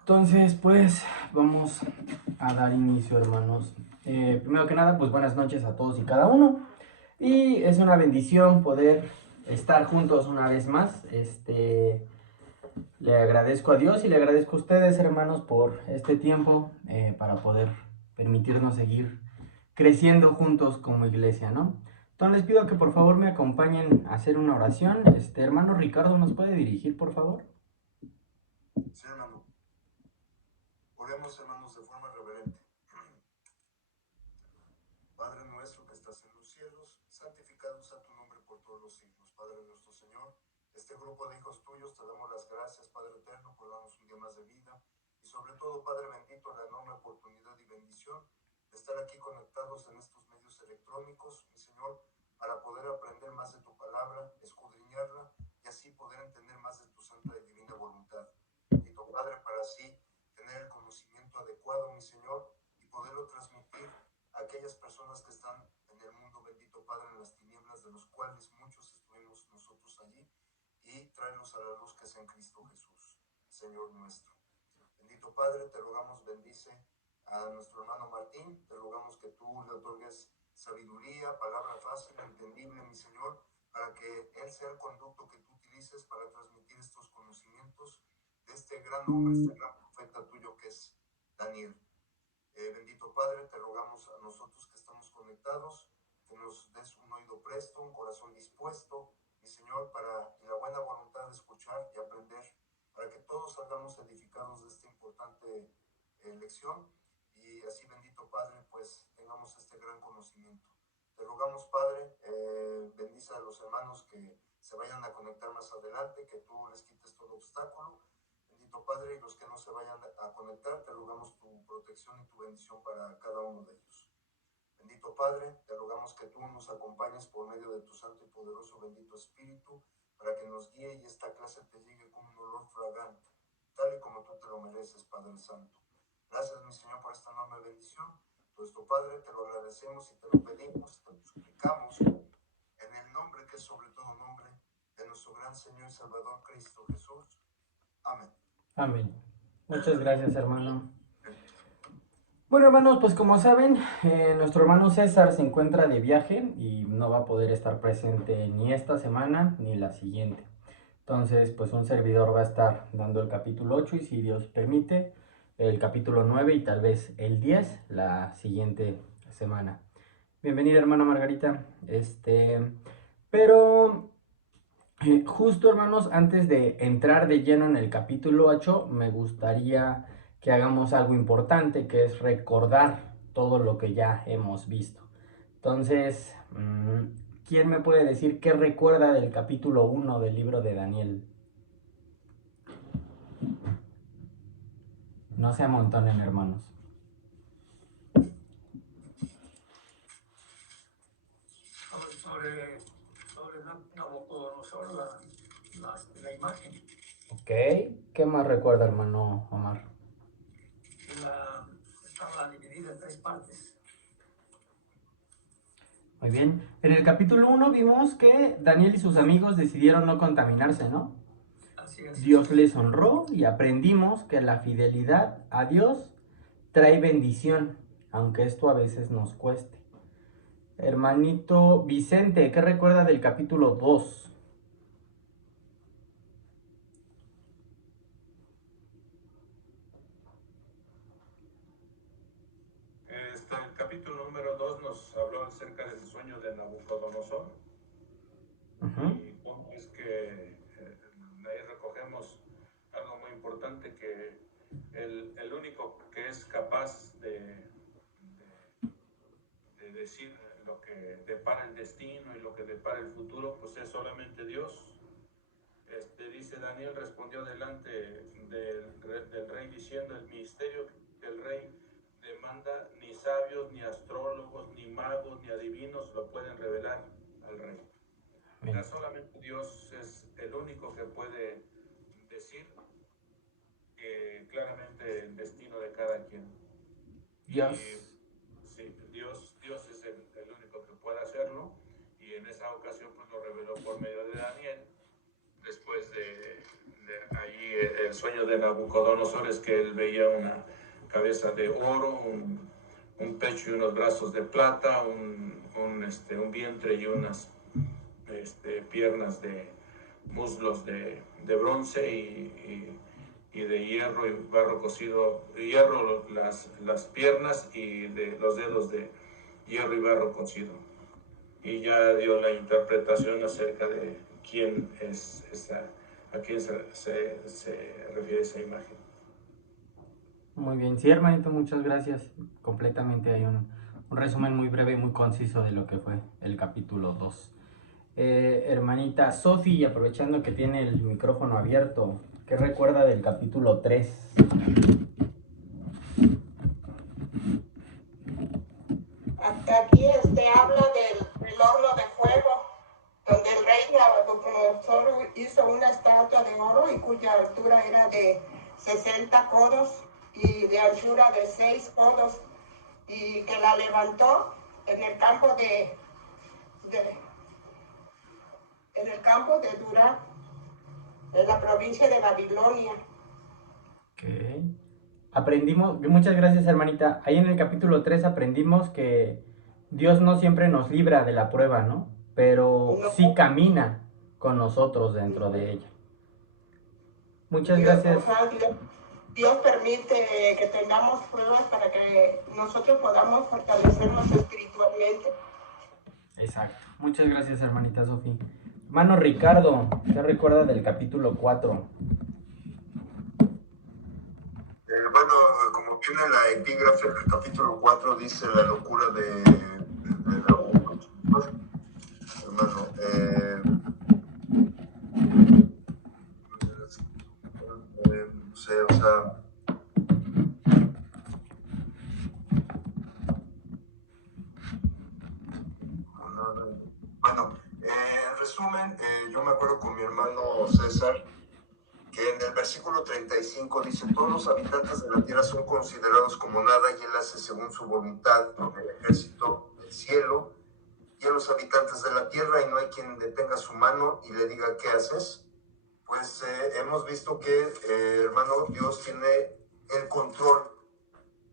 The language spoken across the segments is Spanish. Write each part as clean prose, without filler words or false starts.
Entonces, pues vamos a dar inicio, hermanos. Primero que nada, pues buenas noches a todos y cada uno. Y es una bendición poder estar juntos una vez más. Le agradezco a Dios y le agradezco a ustedes, hermanos, por este tiempo para poder permitirnos seguir creciendo juntos como iglesia, ¿no? Entonces les pido que por favor me acompañen a hacer una oración. Hermano Ricardo, ¿nos puede dirigir, por favor? Sí, hermano. Oremos, hermanos, de forma reverente. Padre nuestro que estás en los cielos, santificado sea tu nombre por todos los siglos. Padre nuestro Señor, este grupo de hijos tuyos te damos las gracias, Padre eterno, por darnos un día más de vida. Y sobre todo, Padre bendito, la enorme oportunidad y bendición de estar aquí conectados en estos medios electrónicos, mi Señor, para poder aprender más de tu palabra, escudriñarla y así poder entender más de tu santa y divina voluntad. Bendito Padre, para así tener el conocimiento adecuado, mi Señor, y poderlo transmitir a aquellas personas que están en el mundo, bendito Padre, en las tinieblas, de los cuales muchos estuvimos nosotros allí, y tráelos a la luz que es en Cristo Jesús, Señor nuestro. Bendito Padre, te rogamos, bendice a nuestro hermano Martín, te rogamos que tú le otorgues sabiduría, palabra fácil, entendible, mi Señor, para que él sea el conducto que tú utilices para transmitir estos conocimientos de este gran hombre, este gran profeta tuyo que es Daniel. Bendito Padre, te rogamos a nosotros que estamos conectados, que nos des un oído presto, un corazón dispuesto, mi Señor, para la buena voluntad de escuchar y aprender, para que todos salgamos edificados de esta importante lección y así, bendito Padre, pues tengamos este gran conocimiento. Te rogamos, Padre, bendice a los hermanos que se vayan a conectar más adelante, que tú les quites todo obstáculo. Bendito Padre, y los que no se vayan a conectar, te rogamos tu protección y tu bendición para cada uno de ellos. Bendito Padre, te rogamos que tú nos acompañes por medio de tu santo y poderoso bendito Espíritu, para que nos guíe y esta clase te llegue con un olor fragante, tal y como tú te lo mereces, Padre Santo. Gracias, mi Señor, por esta enorme bendición. Todo esto, Padre, te lo agradecemos y te lo pedimos, te lo suplicamos, en el nombre que es sobre todo nombre, de nuestro gran Señor y Salvador Cristo Jesús. Amén. Amén. Muchas gracias, hermano. Bueno, hermanos, pues como saben, nuestro hermano César se encuentra de viaje y no va a poder estar presente ni esta semana ni la siguiente. Entonces, pues un servidor va a estar dando el capítulo 8 y si Dios permite, el capítulo 9 y tal vez el 10 la siguiente semana. Bienvenida, hermana Margarita. Pero justo, hermanos, antes de entrar de lleno en el capítulo 8, me gustaría que hagamos algo importante, que es recordar todo lo que ya hemos visto. Entonces, ¿quién me puede decir qué recuerda del capítulo 1 del libro de Daniel? No se amontonen, hermanos. Sobre Nabucodonosor, la imagen. Ok, ¿qué más recuerda, hermano Omar? Estaba dividida en tres partes. Muy bien. En el capítulo 1 vimos que Daniel y sus amigos decidieron no contaminarse, ¿no? Así es. Dios les honró y aprendimos que la fidelidad a Dios trae bendición, aunque esto a veces nos cueste. Hermanito Vicente, ¿qué recuerda del capítulo 2? El capítulo número 2 nos habló acerca del sueño de Nabucodonosor. Y punto es que ahí recogemos algo muy importante, que el único que es capaz de decir lo que depara el destino y lo que depara el futuro, pues es solamente Dios. Dice Daniel respondió delante del rey diciendo: el ministerio del rey demanda, ni sabios, ni astrólogos, ni magos, ni adivinos lo pueden revelar al rey. Amén. Solamente Dios es el único que puede decir claramente el destino de cada quien. Dios. Y sí, Dios es el único que puede hacerlo, y en esa ocasión pues lo reveló por medio de Daniel, después de allí el sueño de Nabucodonosor es que él veía una cabeza de oro, un pecho y unos brazos de plata, un vientre y unas piernas muslos de bronce y de hierro y barro cocido, hierro las piernas y de los dedos de hierro y barro cocido. Y ya dio la interpretación acerca de quién es a quién se refiere esa imagen. Muy bien, sí, hermanito, muchas gracias. Completamente hay un resumen muy breve y muy conciso de lo que fue el capítulo 2. Hermanita Sofi, aprovechando que tiene el micrófono abierto, ¿qué recuerda del capítulo 3? Aquí habla del horno de fuego, donde el rey Nabucodonosor hizo una estatua de oro y cuya altura era de 60 codos y de anchura de 6 codos, y que la levantó en el campo de Dura, en la provincia de Babilonia. Okay. Aprendimos, muchas gracias, hermanita. Ahí en el capítulo 3 aprendimos que Dios no siempre nos libra de la prueba, ¿no? Pero sí camina con nosotros dentro de ella. Muchas gracias. Dios permite que tengamos pruebas para que nosotros podamos fortalecernos espiritualmente. Exacto. Muchas gracias, hermanita Sofi. Hermano Ricardo, ¿qué recuerda del capítulo 4? Bueno, como tiene la epígrafe, el capítulo 4 dice la locura de hermano. No sé, o sea. Bueno, en resumen, yo me acuerdo con mi hermano César que en el versículo 35 dice: todos los habitantes de la tierra son considerados como nada, y él hace según su voluntad con el ejército del cielo y a los habitantes de la tierra, y no hay quien detenga su mano y le diga: ¿qué haces? Pues hemos visto que, hermano, Dios tiene el control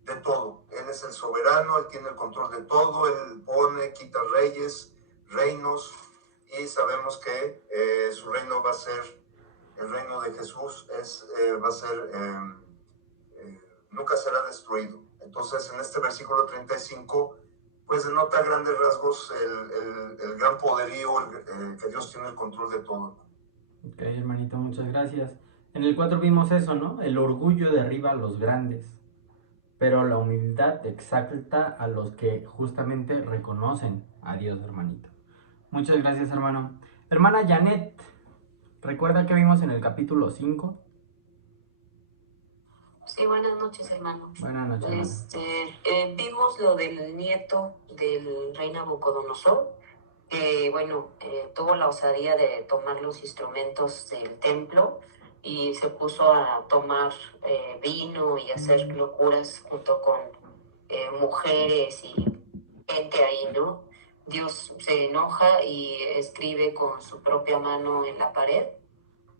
de todo. Él es el soberano, Él tiene el control de todo, Él pone, quita reyes, reinos, y sabemos que su reino va a ser, el reino de Jesús va a ser, nunca será destruido. Entonces, en este versículo 35, pues denota a grandes rasgos el gran poderío, que Dios tiene el control de todo. Ok, hermanito, muchas gracias. En el 4 vimos eso, ¿no? El orgullo derriba a los grandes, pero la humildad exalta a los que justamente reconocen a Dios, hermanito. Muchas gracias, hermano. Hermana Janet, ¿recuerda que vimos en el capítulo 5? Sí, buenas noches, hermano. Buenas noches, hermano. Vimos lo del nieto del rey Nabucodonosor, que, tuvo la osadía de tomar los instrumentos del templo y se puso a tomar vino y hacer locuras junto con mujeres y gente ahí, ¿no? Dios se enoja y escribe con su propia mano en la pared,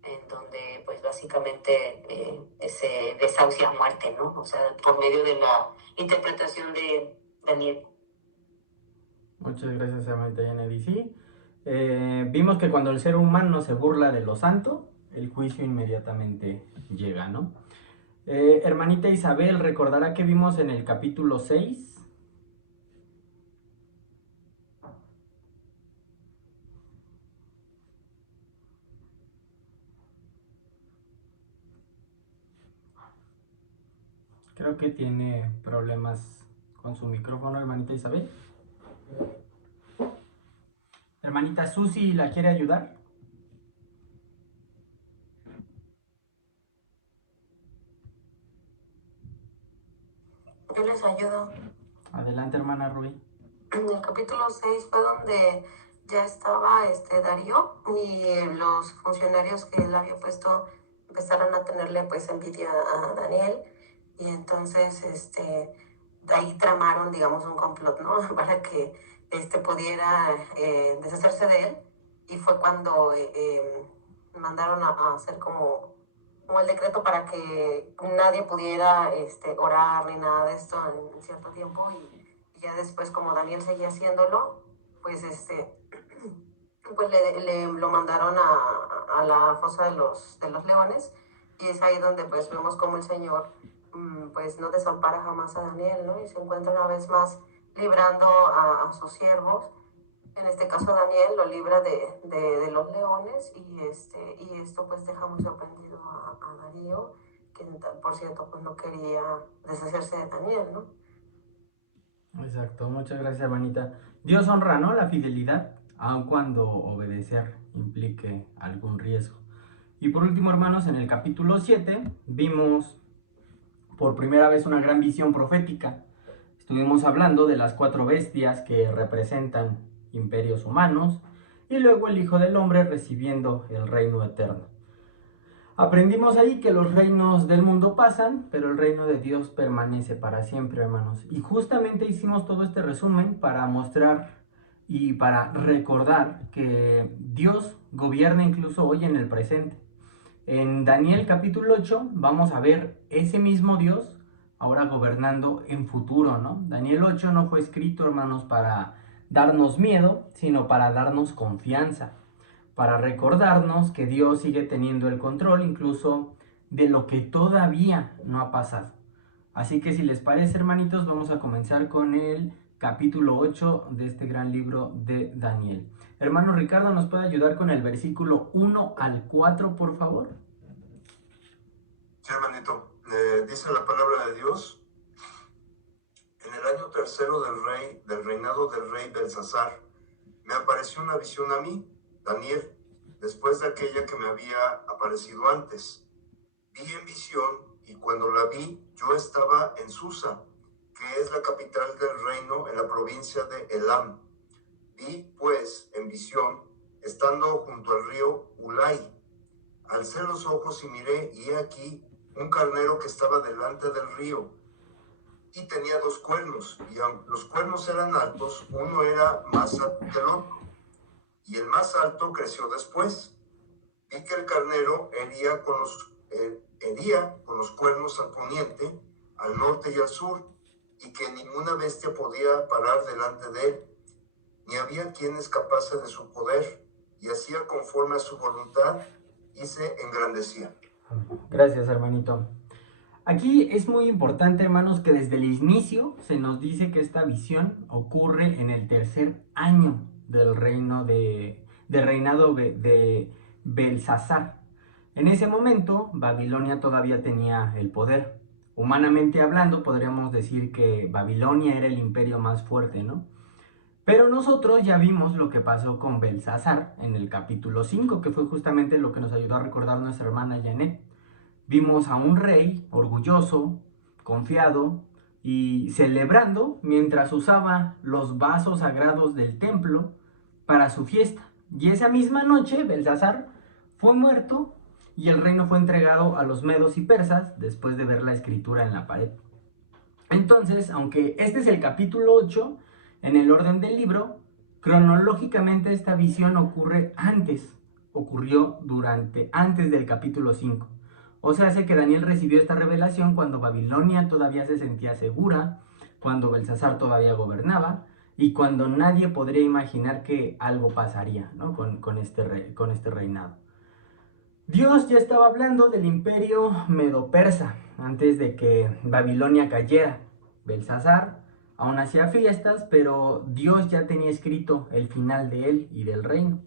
en donde pues básicamente se desahucia a muerte, ¿no? O sea, por medio de la interpretación de Daniel. Muchas gracias, hermanita Janet. Sí, vimos que cuando el ser humano se burla de lo santo, el juicio inmediatamente llega, ¿no? Hermanita Isabel, ¿recordará que vimos en el capítulo 6? Creo que tiene problemas con su micrófono, hermanita Isabel. Hermanita Susi, ¿la quiere ayudar? Yo les ayudo. Adelante, hermana Rubí. En el capítulo 6 fue donde ya estaba Darío, y los funcionarios que él había puesto empezaron a tenerle pues envidia a Daniel, y entonces de ahí tramaron, digamos, un complot, ¿no? Para que pudiera deshacerse de él, y fue cuando mandaron a hacer como como el decreto para que nadie pudiera orar ni nada de esto en cierto tiempo, y ya después, como Daniel seguía haciéndolo, pues pues lo mandaron a la fosa de los leones, y es ahí donde pues vemos como el Señor pues no desampara jamás a Daniel, ¿no? Y se encuentra una vez más librando a sus siervos. En este caso Daniel lo libra de los leones, y esto pues deja muy sorprendido a Darío, que por cierto pues no quería deshacerse de Daniel, ¿no? Exacto, muchas gracias, hermanita. Dios honra, ¿no?, la fidelidad, aun cuando obedecer implique algún riesgo. Y por último, hermanos, en el capítulo 7 vimos por primera vez una gran visión profética. Estuvimos hablando de las 4 bestias que representan imperios humanos y luego el Hijo del Hombre recibiendo el reino eterno. Aprendimos ahí que los reinos del mundo pasan, pero el reino de Dios permanece para siempre, hermanos. Y justamente hicimos todo este resumen para mostrar y para recordar que Dios gobierna incluso hoy en el presente. En Daniel capítulo 8 vamos a ver ese mismo Dios ahora gobernando en futuro, ¿no? Daniel 8 no fue escrito, hermanos, para darnos miedo, sino para darnos confianza, para recordarnos que Dios sigue teniendo el control incluso de lo que todavía no ha pasado. Así que si les parece, hermanitos, vamos a comenzar con el capítulo 8 de este gran libro de Daniel. Hermano Ricardo, ¿nos puede ayudar con el versículo 1 al 4, por favor? Sí, hermanito. Dice la palabra de Dios: en el año tercero del reinado del rey Belsasar, me apareció una visión a mí, Daniel, después de aquella que me había aparecido antes. Vi en visión, y cuando la vi, yo estaba en Susa, que es la capital del reino en la provincia de Elam. Vi, pues, en visión, estando junto al río Ulai. Alcé los ojos y miré, y he aquí un carnero que estaba delante del río, y tenía 2 cuernos, y los cuernos eran altos, uno era más alto que el otro, y el más alto creció después. Vi que el carnero hería con los cuernos al poniente, al norte y al sur, y que ninguna bestia podía parar delante de él, ni había quien escapase de su poder, y hacía conforme a su voluntad, y se engrandecía. Gracias, hermanito. Aquí es muy importante, hermanos, que desde el inicio se nos dice que esta visión ocurre en el tercer año del reinado de Belsasar. En ese momento, Babilonia todavía tenía el poder. Humanamente hablando, podríamos decir que Babilonia era el imperio más fuerte, ¿no? Pero nosotros ya vimos lo que pasó con Belsasar en el capítulo 5, que fue justamente lo que nos ayudó a recordar nuestra hermana Janet. Vimos a un rey orgulloso, confiado y celebrando mientras usaba los vasos sagrados del templo para su fiesta. Y esa misma noche Belsasar fue muerto y el reino fue entregado a los medos y persas después de ver la escritura en la pared. Entonces, aunque este es el capítulo 8 en el orden del libro, cronológicamente esta visión ocurrió antes del capítulo 5. O sea, hace que Daniel recibió esta revelación cuando Babilonia todavía se sentía segura, cuando Belsasar todavía gobernaba y cuando nadie podría imaginar que algo pasaría, ¿no?, con este reinado. Dios ya estaba hablando del imperio medo-persa antes de que Babilonia cayera. Belsasar aún hacía fiestas, pero Dios ya tenía escrito el final de él y del reino.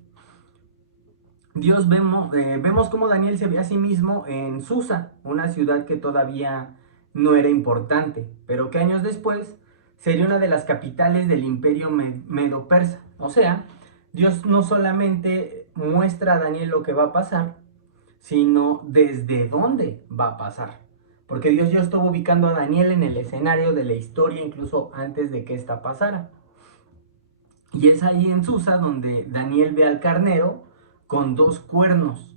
Vemos cómo Daniel se ve a sí mismo en Susa, una ciudad que todavía no era importante, pero que años después sería una de las capitales del imperio medo-persa. O sea, Dios no solamente muestra a Daniel lo que va a pasar, sino desde dónde va a pasar. Porque Dios ya estuvo ubicando a Daniel en el escenario de la historia incluso antes de que esta pasara. Y es ahí en Susa donde Daniel ve al carnero con 2 cuernos.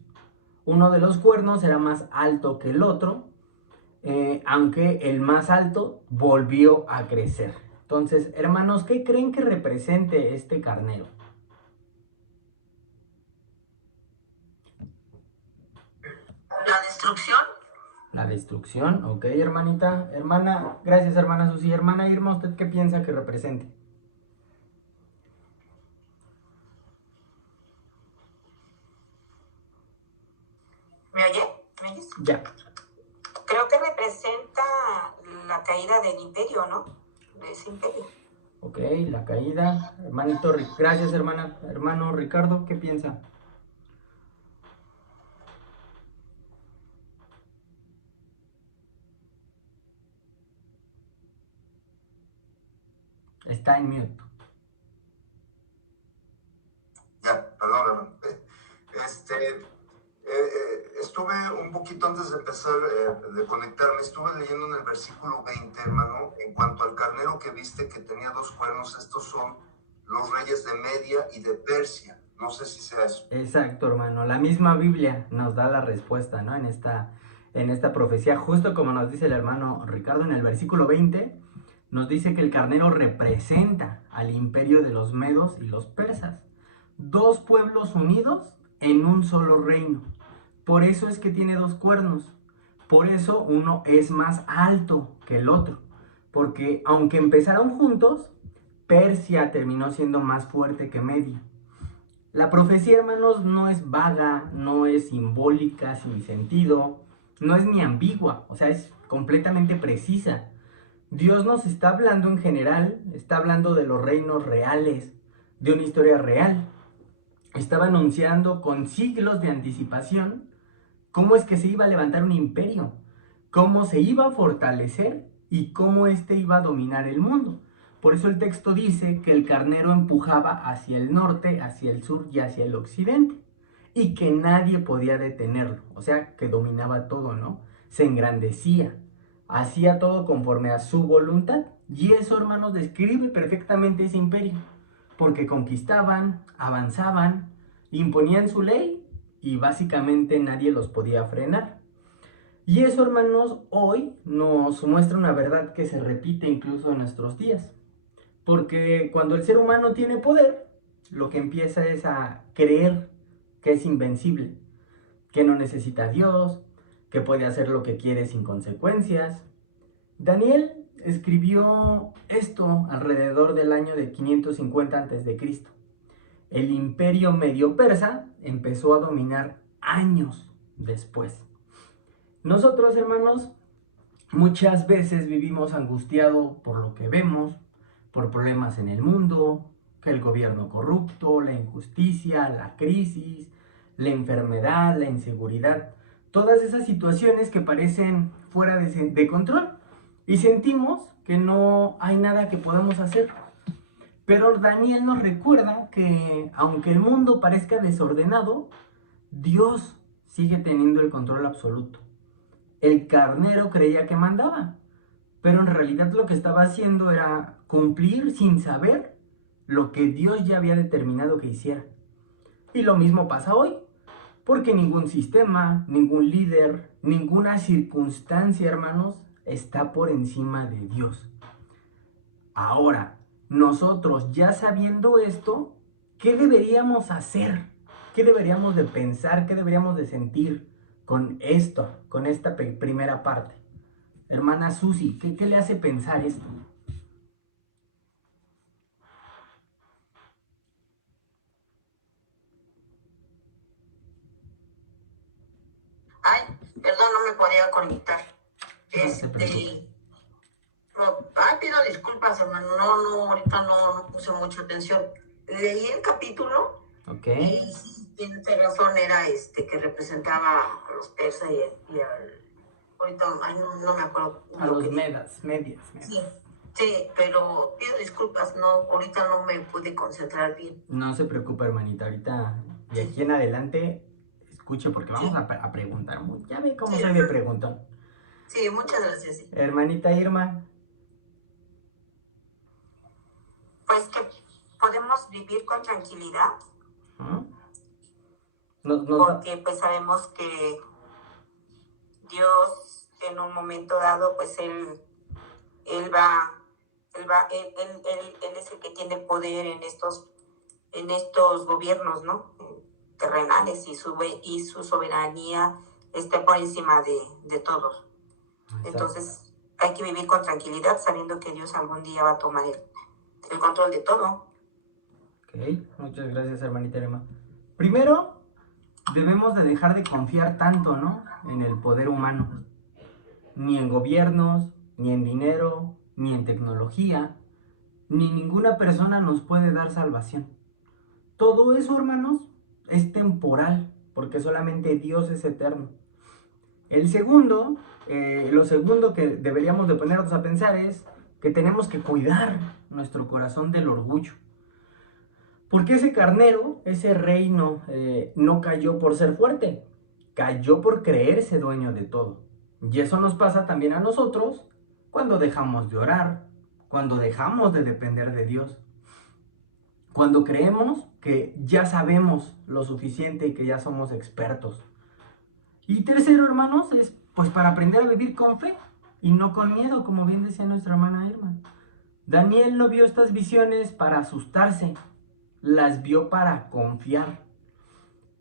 Uno de los cuernos era más alto que el otro, aunque el más alto volvió a crecer. Entonces, hermanos, ¿qué creen que represente este carnero? La destrucción La destrucción, ok, hermanita. Hermana, gracias, hermana Susi. Hermana Irma, ¿usted qué piensa que represente? ¿Me oye? ¿Me oyes? Ya. Creo que representa la caída del imperio, ¿no? De ese imperio. Ok, la caída. Hermanito, gracias, hermana. Hermano Ricardo, ¿qué piensa? Está en mute. Ya, perdón, estuve un poquito antes de empezar de conectarme, estuve leyendo en el versículo 20, hermano, en cuanto al carnero que viste que tenía 2 cuernos, estos son los reyes de Media y de Persia. No sé si sea eso. Exacto, hermano. La misma Biblia nos da la respuesta, ¿no? En esta profecía, justo como nos dice el hermano Ricardo en el versículo 20, nos dice que el carnero representa al imperio de los medos y los persas. 2 pueblos unidos en un solo reino. Por eso es que tiene 2 cuernos. Por eso uno es más alto que el otro. Porque aunque empezaron juntos, Persia terminó siendo más fuerte que Media. La profecía, hermanos, no es vaga, no es simbólica, sin sentido, no es ni ambigua, o sea, es completamente precisa. Dios nos está hablando en general, está hablando de los reinos reales, de una historia real. Estaba anunciando con siglos de anticipación cómo es que se iba a levantar un imperio, cómo se iba a fortalecer y cómo éste iba a dominar el mundo. Por eso el texto dice que el carnero empujaba hacia el norte, hacia el sur y hacia el occidente, y que nadie podía detenerlo, o sea, que dominaba todo, ¿no? Se engrandecía, hacía todo conforme a su voluntad, y eso, hermanos, describe perfectamente ese imperio, porque conquistaban, avanzaban, imponían su ley, y básicamente nadie los podía frenar. Y eso, hermanos, hoy nos muestra una verdad que se repite incluso en nuestros días. Porque cuando el ser humano tiene poder, lo que empieza es a creer que es invencible, que no necesita a Dios, que puede hacer lo que quiere sin consecuencias. Daniel escribió esto alrededor del año de 550 a.C. El imperio medio persa empezó a dominar años después. Nosotros, hermanos, muchas veces vivimos angustiados por lo que vemos, por problemas en el mundo, que el gobierno corrupto, la injusticia, la crisis, la enfermedad, la inseguridad, todas esas situaciones que parecen fuera de control y sentimos que no hay nada que podamos hacer. Pero Daniel nos recuerda que aunque el mundo parezca desordenado, Dios sigue teniendo el control absoluto. El carnero creía que mandaba, pero en realidad lo que estaba haciendo era cumplir sin saber lo que Dios ya había determinado que hiciera. Y lo mismo pasa hoy, porque ningún sistema, ningún líder, ninguna circunstancia, hermanos, está por encima de Dios. Ahora, nosotros ya sabiendo esto, ¿qué deberíamos hacer? ¿Qué deberíamos de pensar? ¿Qué deberíamos de sentir con esto, con esta primera parte? Hermana Susi, ¿qué le hace pensar esto? Ay, perdón, no me podía conectar. No se preocupe. Pido disculpas, hermano. No, ahorita no puse mucha atención. Leí el capítulo. Ok. Y sí, tiene razón, era que representaba a los persas y al... Ahorita no me acuerdo. A los medias. Sí, pero pido disculpas, no, ahorita no me pude concentrar bien. No se preocupe, hermanita, ahorita de aquí en adelante escuche porque vamos a preguntar. Ya ve cómo soy de preguntón. Sí, muchas gracias. Sí. Hermanita Irma. Pues que podemos vivir con tranquilidad. Porque pues sabemos que Dios en un momento dado pues él es el que tiene poder en estos gobiernos, ¿no? Terrenales, y su soberanía está por encima de todos. Exacto. Entonces hay que vivir con tranquilidad sabiendo que Dios algún día va a tomar el control de todo. Ok, muchas gracias, hermanita Erema. Primero, debemos de dejar de confiar tanto, ¿no?, en el poder humano. Ni en gobiernos, ni en dinero, ni en tecnología, ni ninguna persona nos puede dar salvación. Todo eso, hermanos, es temporal, porque solamente Dios es eterno. Lo segundo que deberíamos de ponernos a pensar es que tenemos que cuidar nuestro corazón del orgullo. Porque ese carnero, ese reino, no cayó por ser fuerte, cayó por creerse dueño de todo. Y eso nos pasa también a nosotros cuando dejamos de orar, cuando dejamos de depender de Dios, cuando creemos que ya sabemos lo suficiente y que ya somos expertos. Y tercero, hermanos, es pues para aprender a vivir con fe y no con miedo, como bien decía nuestra hermana Irma. Daniel no vio estas visiones para asustarse, las vio para confiar,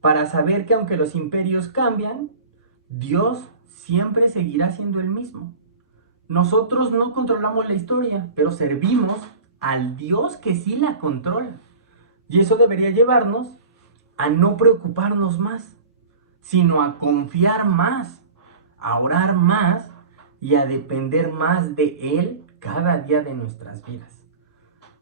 para saber que aunque los imperios cambian, Dios siempre seguirá siendo el mismo. Nosotros no controlamos la historia, pero servimos al Dios que sí la controla. Y eso debería llevarnos a no preocuparnos más, sino a confiar más, a orar más y a depender más de Él cada día de nuestras vidas.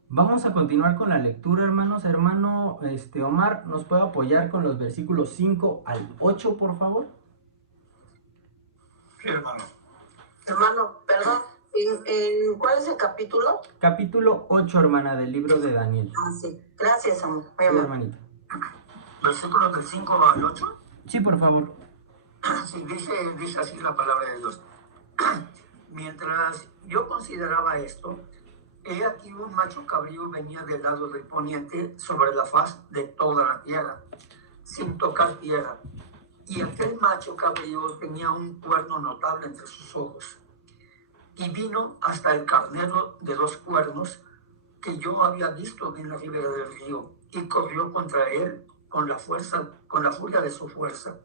Vamos a continuar con la lectura, hermanos. Hermano Omar, ¿nos puede apoyar con los versículos 5 al 8, por favor? Sí, hermano. Hermano, perdón, ¿cuál es el capítulo? Capítulo 8, hermana, del libro de Daniel. Ah, sí. Gracias, amor. Sí, hermanita. Versículos del 5 al 8. Sí, por favor. Sí, dice así la palabra de Dios. Mientras yo consideraba esto, he aquí un macho cabrío venía del lado del poniente sobre la faz de toda la tierra, sin tocar tierra. Y aquel macho cabrío tenía un cuerno notable entre sus ojos. Y vino hasta el carnero de 2 cuernos que yo había visto en la ribera del río, y corrió contra él con la furia de su fuerza.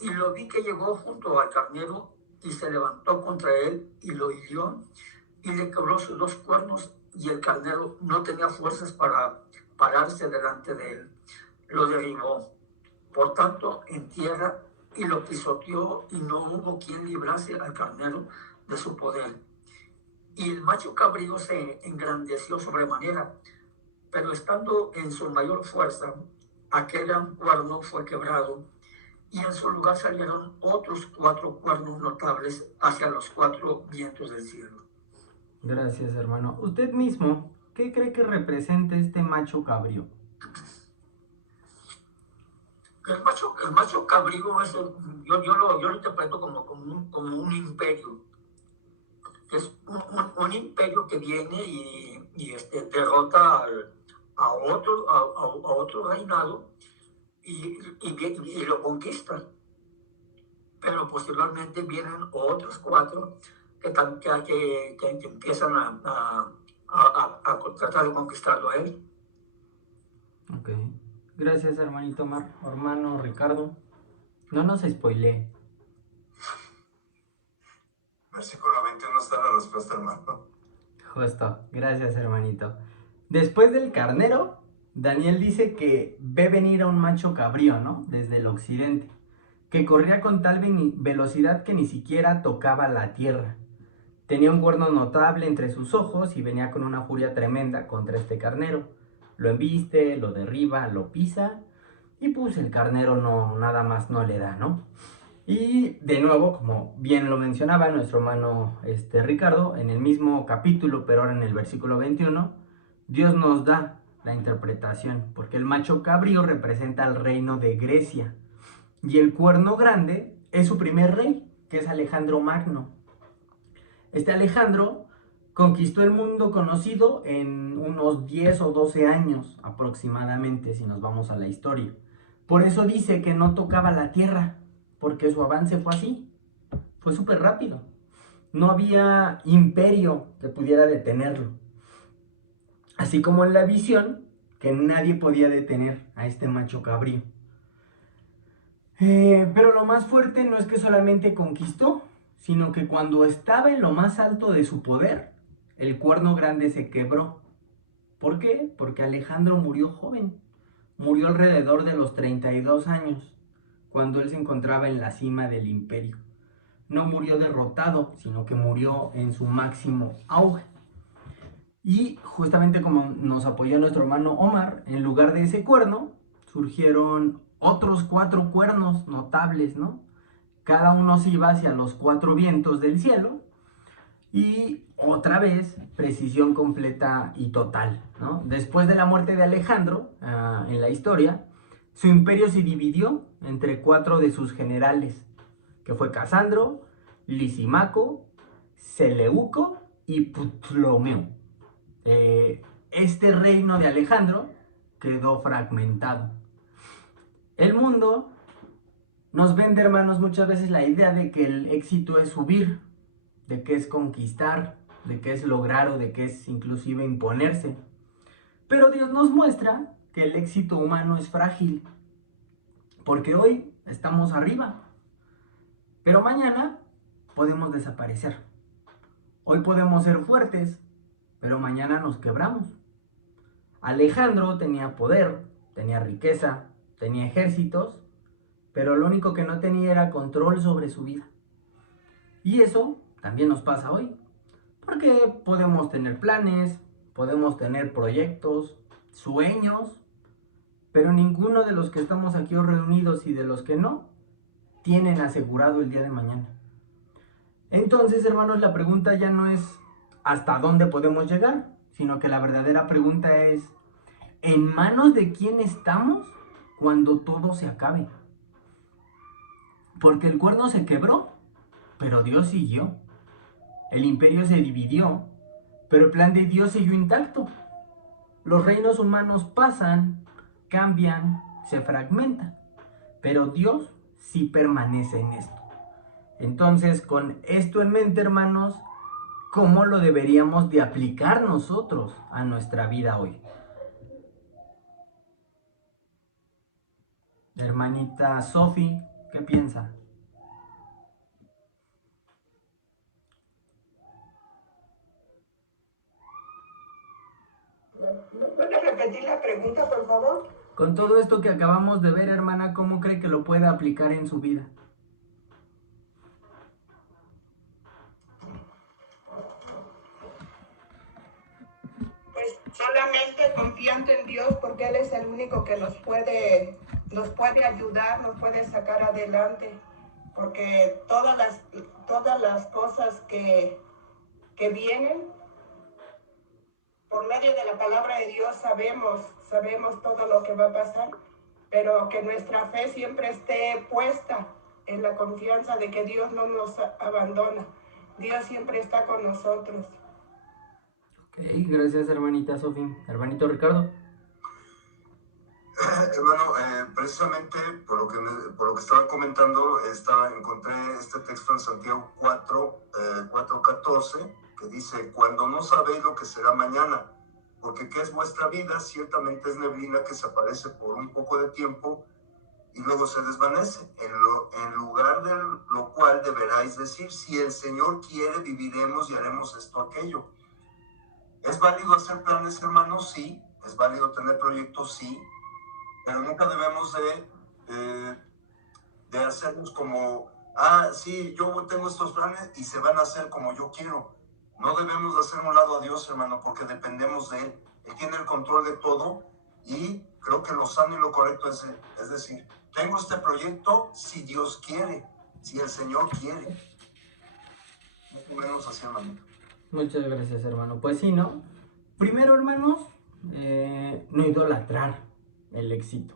Y lo vi que llegó junto al carnero y se levantó contra él y lo hirió y le quebró sus 2 cuernos, y el carnero no tenía fuerzas para pararse delante de él. Lo derribó, por tanto, en tierra, y lo pisoteó, y no hubo quien librase al carnero de su poder. Y el macho cabrío se engrandeció sobremanera, pero estando en su mayor fuerza, aquel gran cuerno fue quebrado, y en su lugar salieron otros 4 cuernos notables hacia los 4 vientos del cielo. Gracias, hermano. Usted mismo, ¿qué cree que representa este macho cabrío? El macho cabrío es yo lo interpreto como un imperio. Es un imperio que viene y derrota a otro reinado y lo conquista. Pero posteriormente vienen otros 4 que empiezan a tratar de conquistarlo a él. Ok. Gracias, hermanito Omar. Hermano Ricardo, no nos spoilee. Versículo 21 está la respuesta, hermano. Justo. Gracias, hermanito. Después del carnero, Daniel dice que ve venir a un macho cabrío, ¿no? Desde el occidente, que corría con tal velocidad que ni siquiera tocaba la tierra. Tenía un cuerno notable entre sus ojos y venía con una furia tremenda contra este carnero. Lo embiste, lo derriba, lo pisa y pues el carnero nada más no le da, ¿no? Y de nuevo, como bien lo mencionaba nuestro hermano Ricardo, en el mismo capítulo, pero ahora en el versículo 21, Dios nos da la interpretación, porque el macho cabrío representa el reino de Grecia y el cuerno grande es su primer rey, que es Alejandro Magno. Este Alejandro conquistó el mundo conocido en unos 10 o 12 años aproximadamente, si nos vamos a la historia. Por eso dice que no tocaba la tierra, porque su avance fue así, fue súper rápido. No había imperio que pudiera detenerlo. Así como en la visión, que nadie podía detener a este macho cabrío. Pero lo más fuerte no es que solamente conquistó, sino que cuando estaba en lo más alto de su poder, el cuerno grande se quebró. ¿Por qué? Porque Alejandro murió joven. Murió alrededor de los 32 años, cuando él se encontraba en la cima del imperio. No murió derrotado, sino que murió en su máximo auge. Y justamente como nos apoyó nuestro hermano Omar, en lugar de ese cuerno, surgieron otros 4 cuernos notables, ¿no? Cada uno se iba hacia los 4 vientos del cielo. Y otra vez, precisión completa y total, ¿no? Después de la muerte de Alejandro, en la historia, su imperio se dividió entre 4 de sus generales, que fue Casandro, Lisimaco, Seleuco y Ptolomeo. Este reino de Alejandro quedó fragmentado. El mundo nos vende, hermanos, muchas veces la idea de que el éxito es subir, de que es conquistar, de que es lograr o de que es inclusive imponerse. Pero Dios nos muestra que el éxito humano es frágil, porque hoy estamos arriba, pero mañana podemos desaparecer. Hoy podemos ser fuertes, pero mañana nos quebramos. Alejandro tenía poder, tenía riqueza, tenía ejércitos, pero lo único que no tenía era control sobre su vida. Y eso también nos pasa hoy, porque podemos tener planes, podemos tener proyectos, sueños, pero ninguno de los que estamos aquí reunidos y de los que no, tienen asegurado el día de mañana. Entonces, hermanos, la pregunta ya no es hasta dónde podemos llegar, sino que la verdadera pregunta es, ¿en manos de quién estamos cuando todo se acabe? Porque el cuerno se quebró, pero Dios siguió. El imperio se dividió, pero el plan de Dios siguió intacto. Los reinos humanos pasan, cambian, se fragmentan, pero Dios sí permanece en esto. Entonces, con esto en mente, hermanos, ¿cómo lo deberíamos de aplicar nosotros a nuestra vida hoy? Hermanita Sofi, ¿qué piensa? ¿Puedes repetir la pregunta, por favor? Con todo esto que acabamos de ver, hermana, ¿cómo cree que lo puede aplicar en su vida? Pues solamente confiando en Dios, porque Él es el único que nos puede ayudar, nos puede sacar adelante, porque todas las cosas que vienen, por medio de la palabra de Dios sabemos todo lo que va a pasar, pero que nuestra fe siempre esté puesta en la confianza de que Dios no nos abandona. Dios siempre está con nosotros. Ok, gracias, hermanita Sofi. Hermanito Ricardo. Hermano, precisamente por lo que estaba comentando, encontré este texto en Santiago 4:14, que dice: cuando no sabéis lo que será mañana, porque ¿qué es vuestra vida? Ciertamente es neblina que se aparece por un poco de tiempo y luego se desvanece. En lugar de lo cual deberáis decir: si el Señor quiere, viviremos y haremos esto, aquello. ¿Es válido hacer planes, hermanos? Sí. ¿Es válido tener proyectos? Sí. Pero nunca debemos de hacernos como, sí, yo tengo estos planes y se van a hacer como yo quiero. No debemos de hacer un lado a Dios, hermano, porque dependemos de Él. Él tiene el control de todo y creo que lo sano y lo correcto es decir, tengo este proyecto si Dios quiere, si el Señor quiere. Más o menos así, hermano. Muchas gracias, hermano. Pues sí, ¿no? Primero, hermanos, no idolatrar el éxito.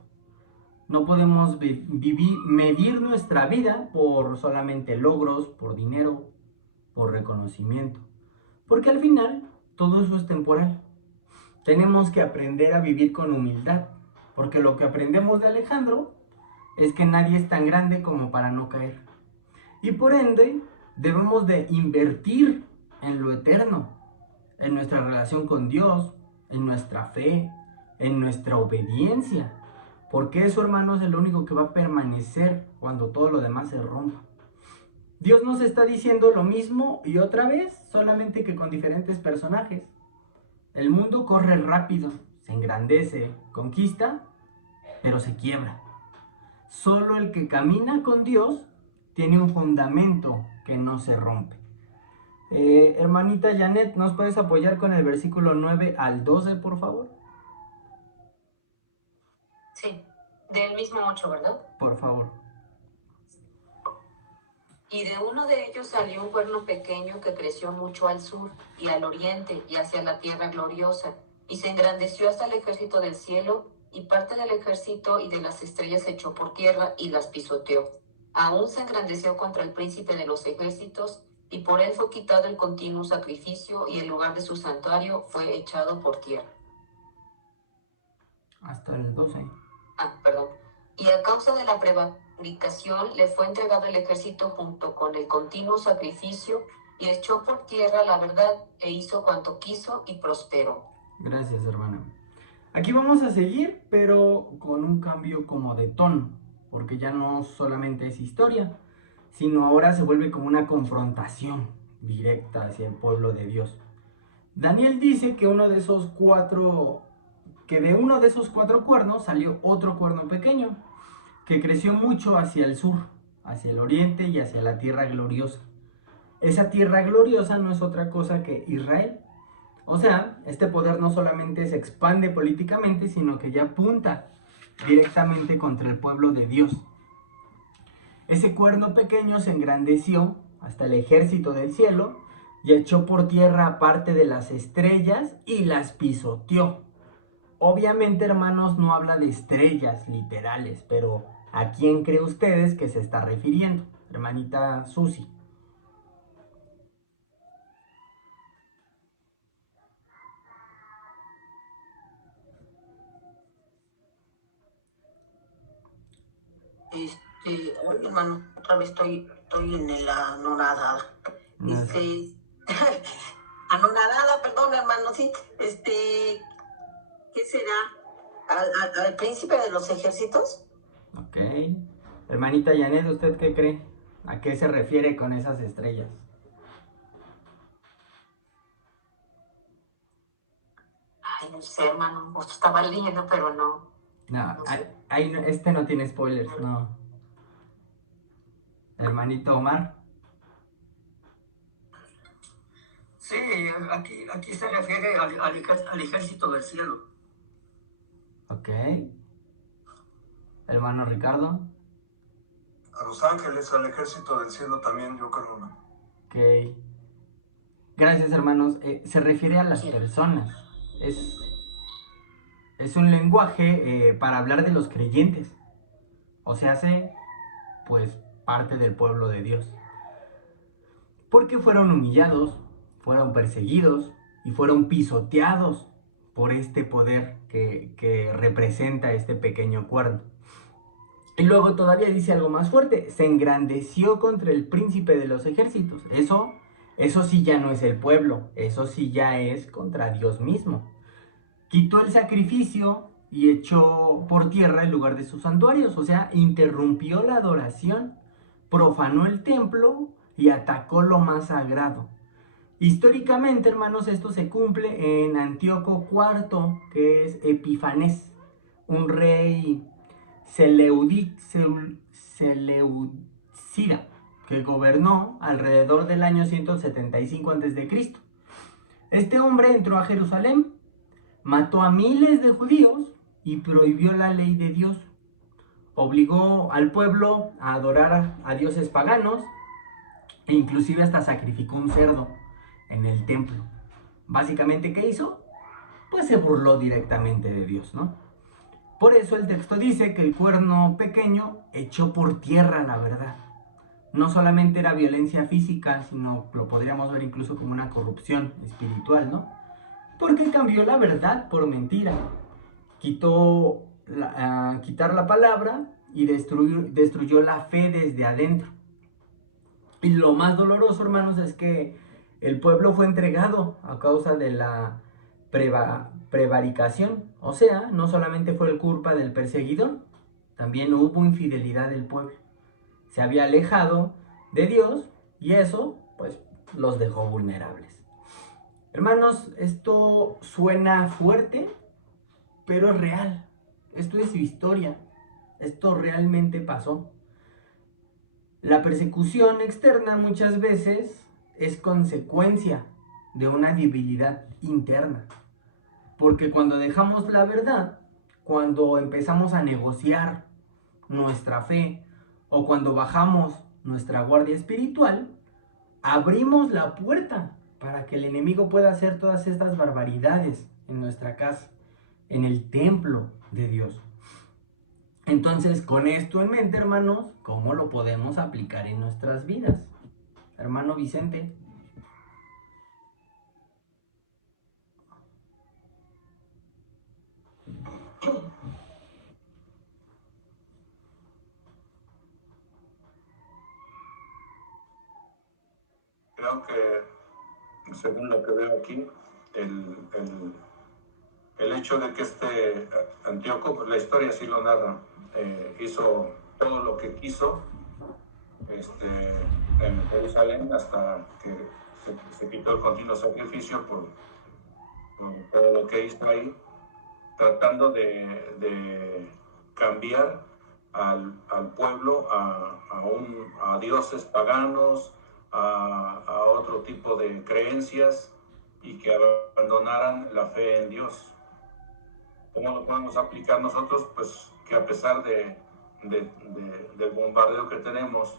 No podemos medir nuestra vida por solamente logros, por dinero, por reconocimiento. Porque al final, todo eso es temporal. Tenemos que aprender a vivir con humildad. Porque lo que aprendemos de Alejandro es que nadie es tan grande como para no caer. Y por ende, debemos de invertir en lo eterno, en nuestra relación con Dios, en nuestra fe, en nuestra obediencia. Porque eso, hermanos, es lo único que va a permanecer cuando todo lo demás se rompa. Dios nos está diciendo lo mismo y otra vez, solamente que con diferentes personajes. El mundo corre rápido, se engrandece, conquista, pero se quiebra. Solo el que camina con Dios tiene un fundamento que no se rompe. Hermanita Janet, ¿nos puedes apoyar con el versículo 9 al 12, por favor? Sí, del mismo 8, ¿verdad? Por favor. Y de uno de ellos salió un cuerno pequeño que creció mucho al sur y al oriente y hacia la tierra gloriosa, y se engrandeció hasta el ejército del cielo, y parte del ejército y de las estrellas se echó por tierra y las pisoteó. Aún se engrandeció contra el príncipe de los ejércitos, y por él fue quitado el continuo sacrificio, y el lugar de su santuario fue echado por tierra. Hasta el 12. Perdón. Y a causa de la prevaricación le fue entregado el ejército junto con el continuo sacrificio, y echó por tierra la verdad, e hizo cuanto quiso y prosperó. Gracias, hermana. Aquí vamos a seguir, pero con un cambio como de tono, porque ya no solamente es historia, sino ahora se vuelve como una confrontación directa hacia el pueblo de Dios. Daniel dice que de uno de esos cuatro cuernos salió otro cuerno pequeño, que creció mucho hacia el sur, hacia el oriente y hacia la tierra gloriosa. Esa tierra gloriosa no es otra cosa que Israel. O sea, este poder no solamente se expande políticamente, sino que ya apunta directamente contra el pueblo de Dios. Ese cuerno pequeño se engrandeció hasta el ejército del cielo y echó por tierra parte de las estrellas y las pisoteó. Obviamente, hermanos, no habla de estrellas literales, pero ¿a quién cree ustedes que se está refiriendo? Hermanita Susi. Oye, hermano, otra vez estoy en la anonadada. Anonadada, perdón, hermano, sí. ¿Qué será? ¿Al príncipe de los ejércitos? Ok. Hermanita Janet, ¿usted qué cree? ¿A qué se refiere con esas estrellas? Ay, no sé, hermano, justo estaba leyendo, pero no. No, No sé. este no tiene spoilers, no. Hermanito Omar. Sí, aquí se refiere al ejército del cielo. Ok. Hermano Ricardo. A los ángeles, al ejército del cielo también, yo creo, ¿no? Ok. Gracias, hermanos. Se refiere a las personas. Es un lenguaje para hablar de los creyentes. O sea, pues, parte del pueblo de Dios. Porque fueron humillados, fueron perseguidos y fueron pisoteados por este poder que representa este pequeño cuerno. Y luego todavía dice algo más fuerte: se engrandeció contra el príncipe de los ejércitos. Eso sí ya no es el pueblo, eso sí ya es contra Dios mismo. Quitó el sacrificio y echó por tierra el lugar de sus santuarios, o sea, interrumpió la adoración, profanó el templo y atacó lo más sagrado. Históricamente, hermanos, esto se cumple en Antíoco IV, que es Epifanés, un rey Seleucida, que gobernó alrededor del año 175 a.C. Este hombre entró a Jerusalén, mató a miles de judíos y prohibió la ley de Dios. Obligó al pueblo a adorar a dioses paganos e inclusive hasta sacrificó un cerdo en el templo. Básicamente, ¿qué hizo? Pues se burló directamente de Dios, ¿no? Por eso el texto dice que el cuerno pequeño echó por tierra la verdad. No solamente era violencia física, sino lo podríamos ver incluso como una corrupción espiritual, ¿no? Porque cambió la verdad por mentira. Quitar la palabra y destruyó la fe desde adentro. Y lo más doloroso, hermanos, es que el pueblo fue entregado a causa de la prevaricación. O sea, no solamente fue culpa del perseguidor, también hubo infidelidad del pueblo. Se había alejado de Dios y eso pues los dejó vulnerables. Hermanos, esto suena fuerte, pero es real. Esto es historia. Esto realmente pasó. La persecución externa muchas veces es consecuencia de una debilidad interna. Porque cuando dejamos la verdad, cuando empezamos a negociar nuestra fe o cuando bajamos nuestra guardia espiritual, abrimos la puerta para que el enemigo pueda hacer todas estas barbaridades en nuestra casa, en el templo de Dios. Entonces, con esto en mente, hermanos, ¿cómo lo podemos aplicar en nuestras vidas? Hermano Vicente. Creo que, según lo que veo aquí, el hecho de que Antíoco, pues la historia sí lo narra, hizo todo lo que quiso en Jerusalén hasta que se quitó el continuo sacrificio por todo lo que hizo ahí, tratando de cambiar al pueblo a dioses paganos, a otro tipo de creencias y que abandonaran la fe en Dios. ¿Cómo lo podemos aplicar nosotros? Pues que a pesar del bombardeo que tenemos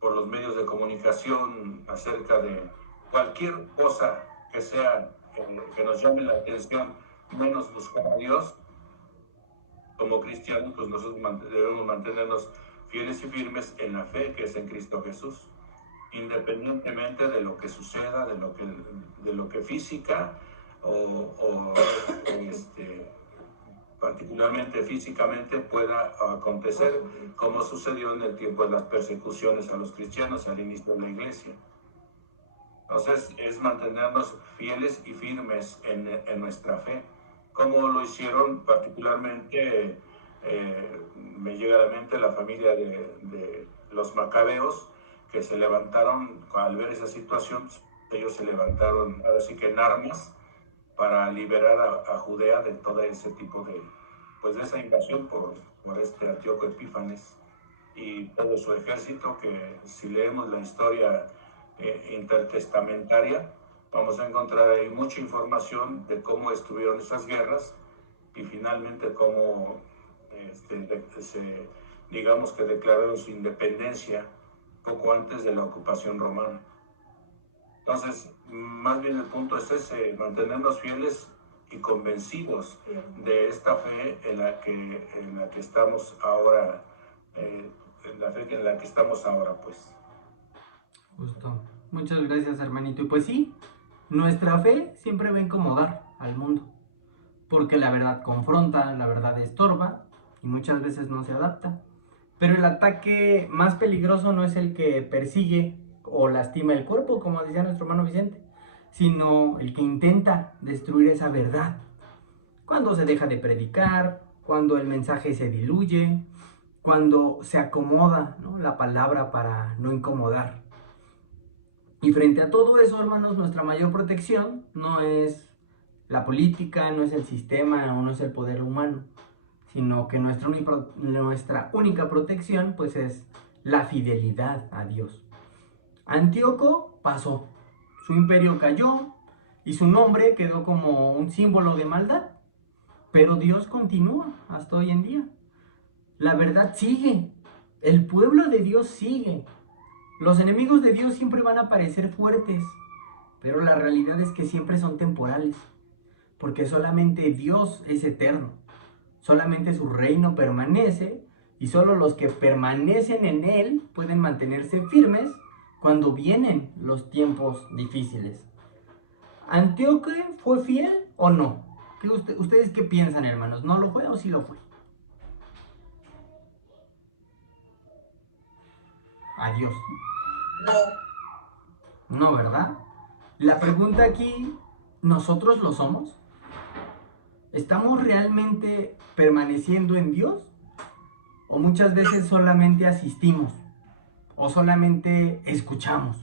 por los medios de comunicación acerca de cualquier cosa que sea que nos llame la atención, menos buscar a Dios, como cristianos, pues nosotros debemos mantenernos fieles y firmes en la fe que es en Cristo Jesús, independientemente de lo que suceda, de lo que física o particularmente físicamente pueda acontecer, como sucedió en el tiempo de las persecuciones a los cristianos al inicio de la iglesia. Entonces es mantenernos fieles y firmes en nuestra fe, como lo hicieron particularmente, me llega a la mente la familia de los macabeos, que se levantaron al ver esa situación. Ellos se levantaron ahora sí que en armas para liberar a Judea de todo ese tipo de esa invasión por Antíoco Epífanes y todo su ejército, que si leemos la historia intertestamentaria, vamos a encontrar ahí mucha información de cómo estuvieron esas guerras y finalmente cómo digamos que declararon su independencia poco antes de la ocupación romana. Entonces, más bien el punto es ese, mantenernos fieles y convencidos de esta fe en la que estamos ahora, en la fe en la que estamos ahora, pues. Justo. Muchas gracias, hermanito. Y pues sí, nuestra fe siempre va a incomodar al mundo, porque la verdad confronta, la verdad estorba y muchas veces no se adapta. Pero el ataque más peligroso no es el que persigue o lastima el cuerpo, como decía nuestro hermano Vicente, sino el que intenta destruir esa verdad. Cuando se deja de predicar, cuando el mensaje se diluye, cuando se acomoda, ¿no?, la palabra para no incomodar. Y frente a todo eso, hermanos, nuestra mayor protección no es la política, no es el sistema o no es el poder humano, sino que nuestra única protección pues es la fidelidad a Dios. Antíoco pasó, su imperio cayó y su nombre quedó como un símbolo de maldad, pero Dios continúa hasta hoy en día. La verdad sigue, el pueblo de Dios sigue. Los enemigos de Dios siempre van a parecer fuertes, pero la realidad es que siempre son temporales, porque solamente Dios es eterno. Solamente su reino permanece y solo los que permanecen en él pueden mantenerse firmes cuando vienen los tiempos difíciles. ¿Antíoco fue fiel o no? ¿Ustedes qué piensan, hermanos? ¿No lo fue o sí lo fue? Adiós. No, ¿verdad? La pregunta aquí, ¿nosotros lo somos? ¿Estamos realmente permaneciendo en Dios? O muchas veces solamente asistimos o solamente escuchamos,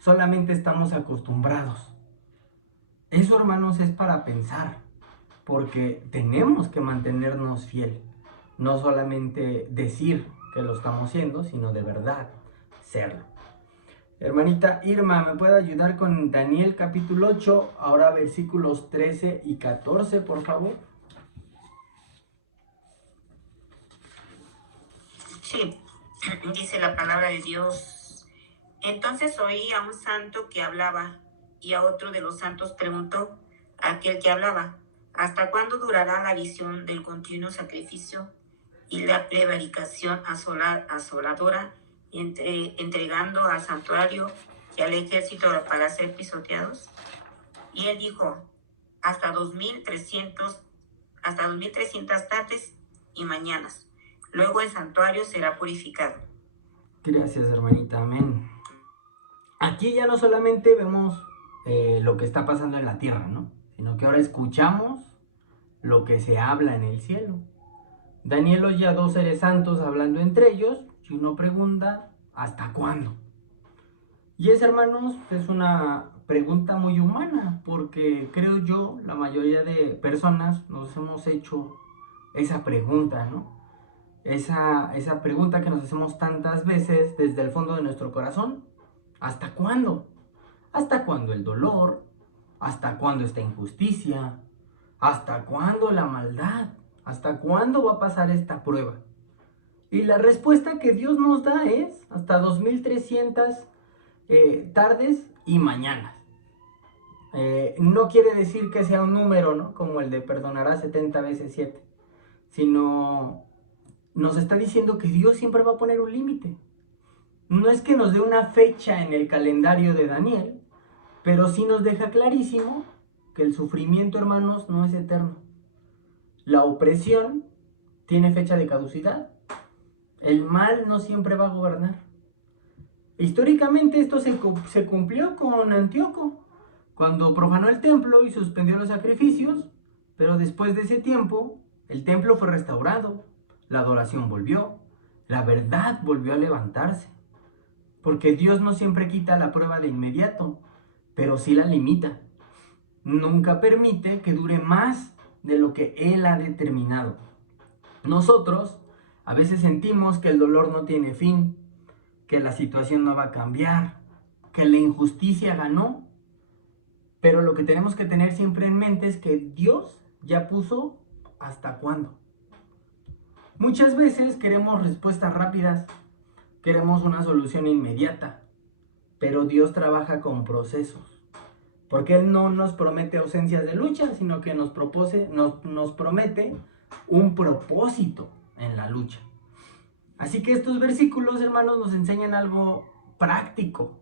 solamente estamos acostumbrados. Eso, hermanos, es para pensar, porque tenemos que mantenernos fiel, no solamente decir que lo estamos haciendo, sino de verdad serlo. Hermanita Irma, ¿me puede ayudar con Daniel capítulo 8, ahora versículos 13 y 14, por favor? Sí, dice la palabra de Dios. Entonces oí a un santo que hablaba, y a otro de los santos preguntó a aquel que hablaba: ¿hasta cuándo durará la visión del continuo sacrificio y la prevaricación asoladora, entregando al santuario y al ejército para ser pisoteados? Y él dijo: hasta 2300 tardes y mañanas. Luego el santuario será purificado. Gracias, hermanita, amén. Aquí ya no solamente vemos lo que está pasando en la tierra, ¿no? Sino que ahora escuchamos lo que se habla en el cielo. Daniel oye a dos seres santos hablando entre ellos y uno pregunta: ¿hasta cuándo? Y es, hermanos, es una pregunta muy humana, porque creo yo, la mayoría de personas nos hemos hecho esa pregunta, ¿no? Esa pregunta que nos hacemos tantas veces desde el fondo de nuestro corazón: ¿hasta cuándo? ¿Hasta cuándo el dolor? ¿Hasta cuándo esta injusticia? ¿Hasta cuándo la maldad? ¿Hasta cuándo va a pasar esta prueba? Y la respuesta que Dios nos da es hasta 2300 tardes y mañanas. No quiere decir que sea un número, ¿no? Como el de perdonará 70 veces 7, sino nos está diciendo que Dios siempre va a poner un límite. No es que nos dé una fecha en el calendario de Daniel, pero sí nos deja clarísimo que el sufrimiento, hermanos, no es eterno. La opresión tiene fecha de caducidad. El mal no siempre va a gobernar. Históricamente esto se cumplió con Antíoco, cuando profanó el templo y suspendió los sacrificios, pero después de ese tiempo, el templo fue restaurado, la adoración volvió, la verdad volvió a levantarse. Porque Dios no siempre quita la prueba de inmediato, pero sí la limita. Nunca permite que dure más de lo que Él ha determinado. Nosotros a veces sentimos que el dolor no tiene fin, que la situación no va a cambiar, que la injusticia ganó, pero lo que tenemos que tener siempre en mente es que Dios ya puso hasta cuándo. Muchas veces queremos respuestas rápidas, queremos una solución inmediata, pero Dios trabaja con procesos, porque Él no nos promete ausencias de lucha, sino que nos promete un propósito en la lucha. Así que estos versículos, hermanos, nos enseñan algo práctico.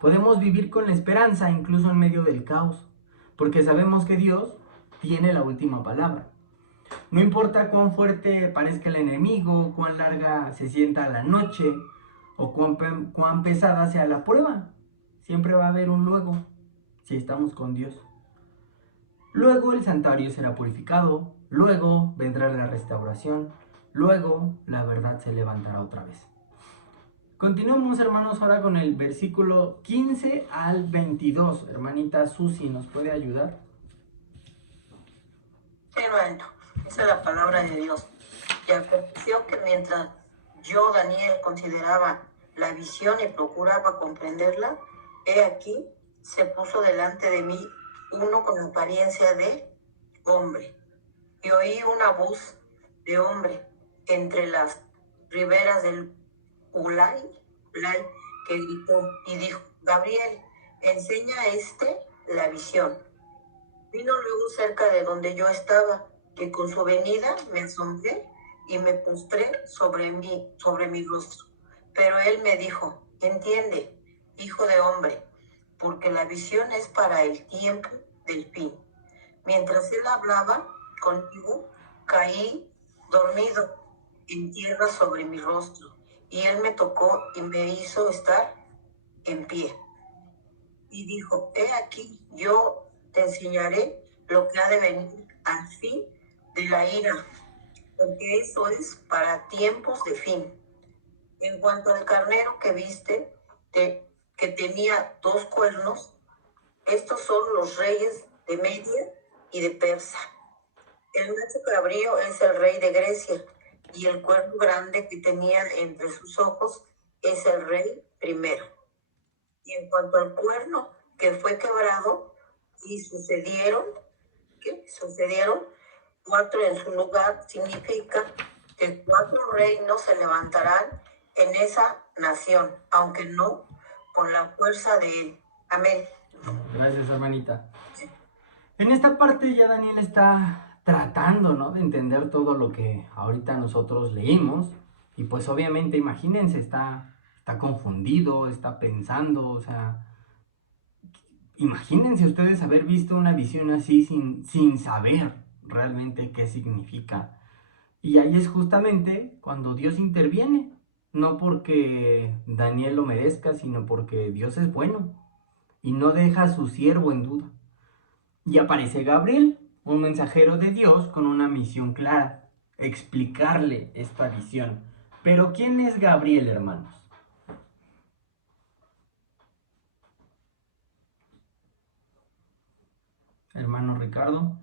Podemos vivir con la esperanza incluso en medio del caos, porque sabemos que Dios tiene la última palabra. No importa cuán fuerte parezca el enemigo, cuán larga se sienta la noche o cuán pesada sea la prueba, siempre va a haber un luego si estamos con Dios. Luego el santuario será purificado, luego vendrá la restauración, luego la verdad se levantará otra vez. Continuamos, hermanos, ahora con el versículo 15 al 22. Hermanita Susi, ¿nos puede ayudar? Hermano, esa es la palabra de Dios. Y aconteció que mientras yo, Daniel, consideraba la visión y procuraba comprenderla, he aquí, se puso delante de mí uno con apariencia de hombre. Y oí una voz de hombre entre las riberas del Ulai, que gritó y dijo: Gabriel, enseña a la visión. Vino luego cerca de donde yo estaba, que con su venida me asombré y me postré sobre mi rostro. Pero él me dijo: entiende, hijo de hombre, porque la visión es para el tiempo del fin. Mientras él hablaba conmigo, caí dormido en tierra sobre mi rostro, y él me tocó y me hizo estar en pie. Y dijo: he aquí, yo te enseñaré lo que ha de venir al fin de la ira porque eso es para tiempos de fin. En cuanto al carnero que viste, que tenía 2 cuernos, estos son los reyes de Media y de Persia. El macho cabrío es el rey de Grecia, y el cuerno grande que tenían entre sus ojos es el rey primero. Y en cuanto al cuerno que fue quebrado, y sucedieron 4 en su lugar, significa que 4 reinos se levantarán en esa nación, aunque no con la fuerza de él. Amén. Gracias, hermanita. En esta parte ya Daniel está tratando, ¿no?, de entender todo lo que ahorita nosotros leímos. Y pues obviamente, imagínense, está confundido, está pensando, o sea, imagínense ustedes haber visto una visión así sin saber realmente qué significa. Y ahí es justamente cuando Dios interviene, no porque Daniel lo merezca, sino porque Dios es bueno y no deja a su siervo en duda. Y aparece Gabriel, un mensajero de Dios con una misión clara: explicarle esta visión. Pero ¿quién es Gabriel, hermanos? Hermano Ricardo.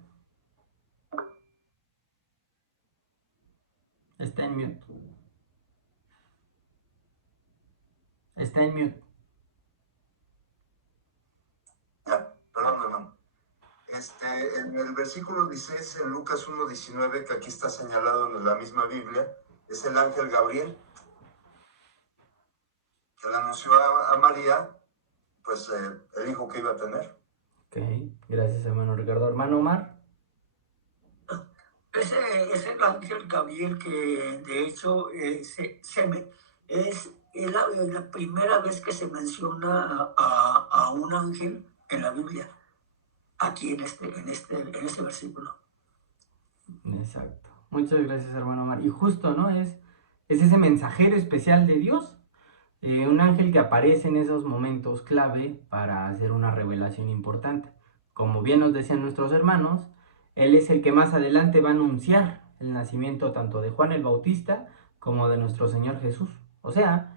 Está en mute. Está en mute. Perdón, hermano. En el versículo 16, en Lucas 1:19, que aquí está señalado en la misma Biblia, es el ángel Gabriel que le anunció a María, pues, el hijo que iba a tener. Ok, gracias, hermano Ricardo. Hermano Omar. Es el ángel Gabriel que de hecho es la primera vez que se menciona a un ángel en la Biblia, aquí en este versículo. Exacto. Muchas gracias, hermano Omar. Y justo, ¿no? Es ese mensajero especial de Dios. Un ángel que aparece en esos momentos clave para hacer una revelación importante. Como bien nos decían nuestros hermanos, él es el que más adelante va a anunciar el nacimiento tanto de Juan el Bautista como de nuestro Señor Jesús. O sea,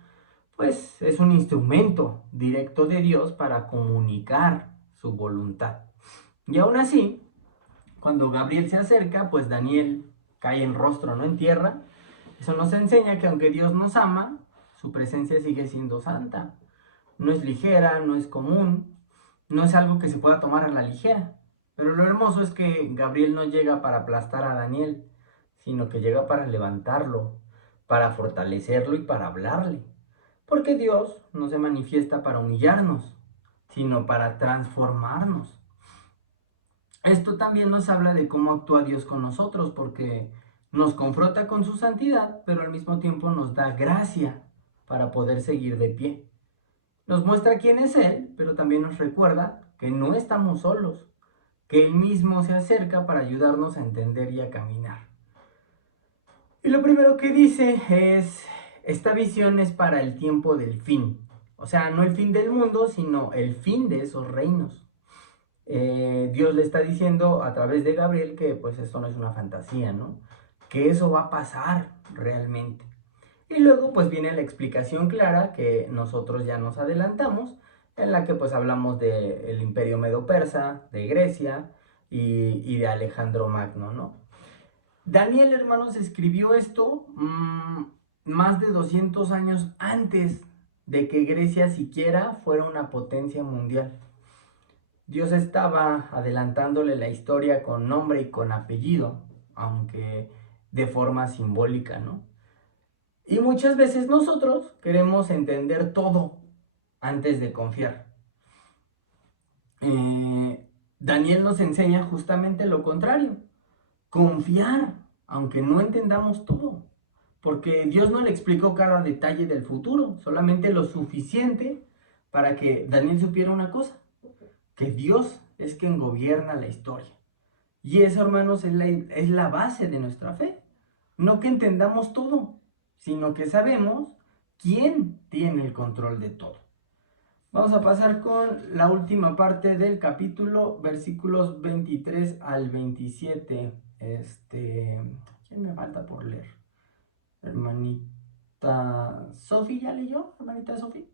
pues es un instrumento directo de Dios para comunicar su voluntad. Y aún así, cuando Gabriel se acerca, pues Daniel cae en rostro, no en tierra. Eso nos enseña que aunque Dios nos ama, su presencia sigue siendo santa. No es ligera, no es común, no es algo que se pueda tomar a la ligera. Pero lo hermoso es que Gabriel no llega para aplastar a Daniel, sino que llega para levantarlo, para fortalecerlo y para hablarle. Porque Dios no se manifiesta para humillarnos, sino para transformarnos. Esto también nos habla de cómo actúa Dios con nosotros, porque nos confronta con su santidad, pero al mismo tiempo nos da gracia para poder seguir de pie. Nos muestra quién es Él, pero también nos recuerda que no estamos solos, que Él mismo se acerca para ayudarnos a entender y a caminar. Y lo primero que dice es, esta visión es para el tiempo del fin. O sea, no el fin del mundo, sino el fin de esos reinos. Dios le está diciendo a través de Gabriel que pues esto no es una fantasía, ¿no? Que eso va a pasar realmente. Y luego pues viene la explicación clara que nosotros ya nos adelantamos, en la que pues hablamos del Imperio Medo-Persa, de Grecia y de Alejandro Magno, ¿no? Daniel, hermanos, escribió esto más de 200 años antes de que Grecia siquiera fuera una potencia mundial. Dios estaba adelantándole la historia con nombre y con apellido, aunque de forma simbólica, ¿no? Y muchas veces nosotros queremos entender todo antes de confiar. Daniel nos enseña justamente lo contrario. Confiar, aunque no entendamos todo. Porque Dios no le explicó cada detalle del futuro, solamente lo suficiente para que Daniel supiera una cosa: que Dios es quien gobierna la historia. Y eso, hermanos, es la base de nuestra fe. No que entendamos todo, sino que sabemos quién tiene el control de todo. Vamos a pasar con la última parte del capítulo, versículos 23 al 27. ¿Quién me falta por leer? Hermanita Sofi, ¿ya leyó? Hermanita Sofi.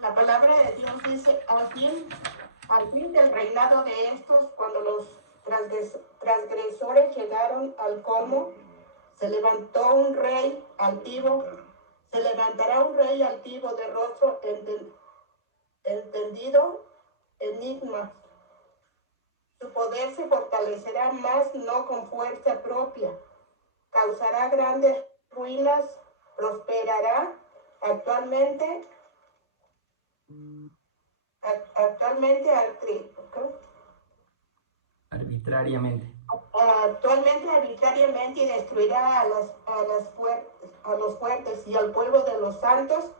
La palabra de Dios dice, al fin del reinado de estos, cuando los transgresores llegaron al colmo, se levantará un rey altivo de rostro entendido enigmas. Su poder se fortalecerá más, no con fuerza propia. Causará grandes ruinas, prosperará actualmente arbitrariamente y destruirá a los fuertes y al pueblo de los santos.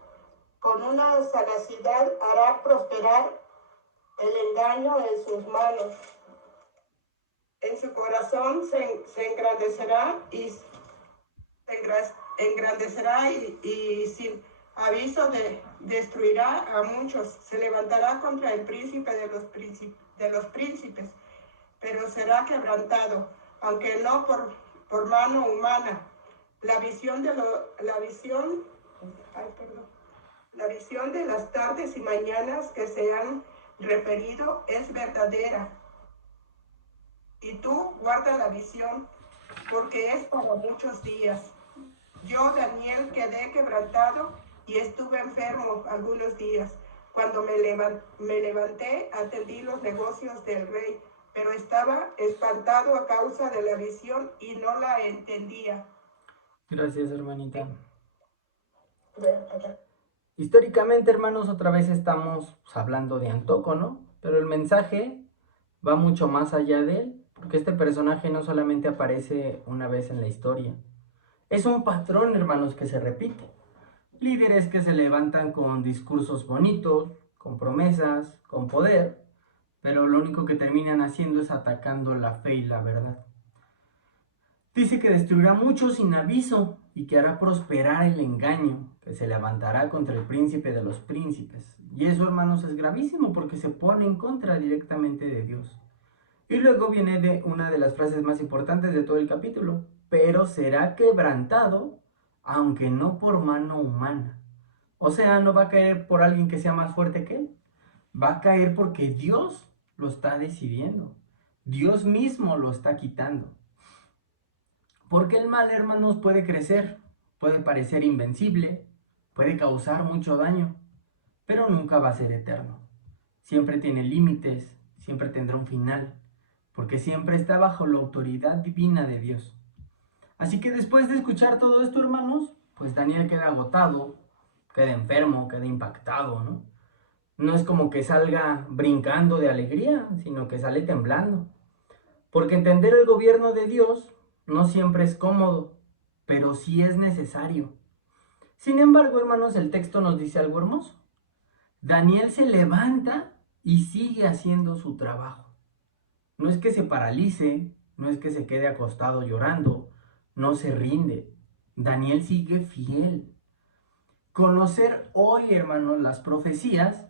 Con una sagacidad hará prosperar el engaño en sus manos. En su corazón se engrandecerá y sin aviso destruirá a muchos. Se levantará contra el príncipe de los príncipes, pero será quebrantado, aunque no por mano humana. La visión de las tardes y mañanas que se han referido es verdadera. Y tú guarda la visión, porque es para muchos días. Yo, Daniel, quedé quebrantado y estuve enfermo algunos días. Cuando me levanté, atendí los negocios del rey, pero estaba espantado a causa de la visión y no la entendía. Gracias, hermanita. Históricamente, hermanos, otra vez estamos hablando de Antócono, pero el mensaje va mucho más allá de él, porque este personaje no solamente aparece una vez en la historia. Es un patrón, hermanos, que se repite. Líderes que se levantan con discursos bonitos, con promesas, con poder, pero lo único que terminan haciendo es atacando la fe y la verdad. Dice que destruirá mucho sin aviso y que hará prosperar el engaño, que se levantará contra el príncipe de los príncipes. Y eso, hermanos, es gravísimo porque se pone en contra directamente de Dios. Y luego viene de una de las frases más importantes de todo el capítulo: pero será quebrantado, aunque no por mano humana. O sea, no va a caer por alguien que sea más fuerte que él. Va a caer porque Dios lo está decidiendo. Dios mismo lo está quitando. Porque el mal, hermanos, puede crecer, puede parecer invencible, puede causar mucho daño, pero nunca va a ser eterno. Siempre tiene límites, siempre tendrá un final, porque siempre está bajo la autoridad divina de Dios. Así que después de escuchar todo esto, hermanos, pues Daniel queda agotado, queda enfermo, queda impactado, ¿no? No es como que salga brincando de alegría, sino que sale temblando. Porque entender el gobierno de Dios no siempre es cómodo, pero sí es necesario. Sin embargo, hermanos, el texto nos dice algo hermoso. Daniel se levanta y sigue haciendo su trabajo. No es que se paralice, no es que se quede acostado llorando, no se rinde. Daniel sigue fiel. Conocer hoy, hermanos, las profecías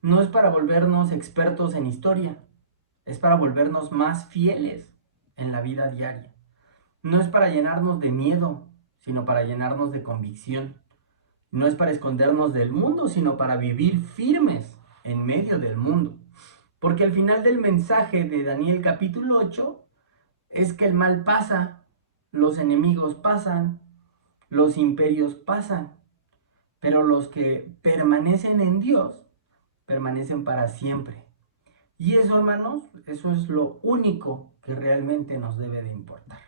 no es para volvernos expertos en historia, es para volvernos más fieles en la vida diaria. No es para llenarnos de miedo, sino para llenarnos de convicción. No es para escondernos del mundo, sino para vivir firmes en medio del mundo. Porque al final del mensaje de Daniel capítulo 8 es que el mal pasa, los enemigos pasan, los imperios pasan, pero los que permanecen en Dios permanecen para siempre. Y eso, hermanos, eso es lo único que realmente nos debe de importar.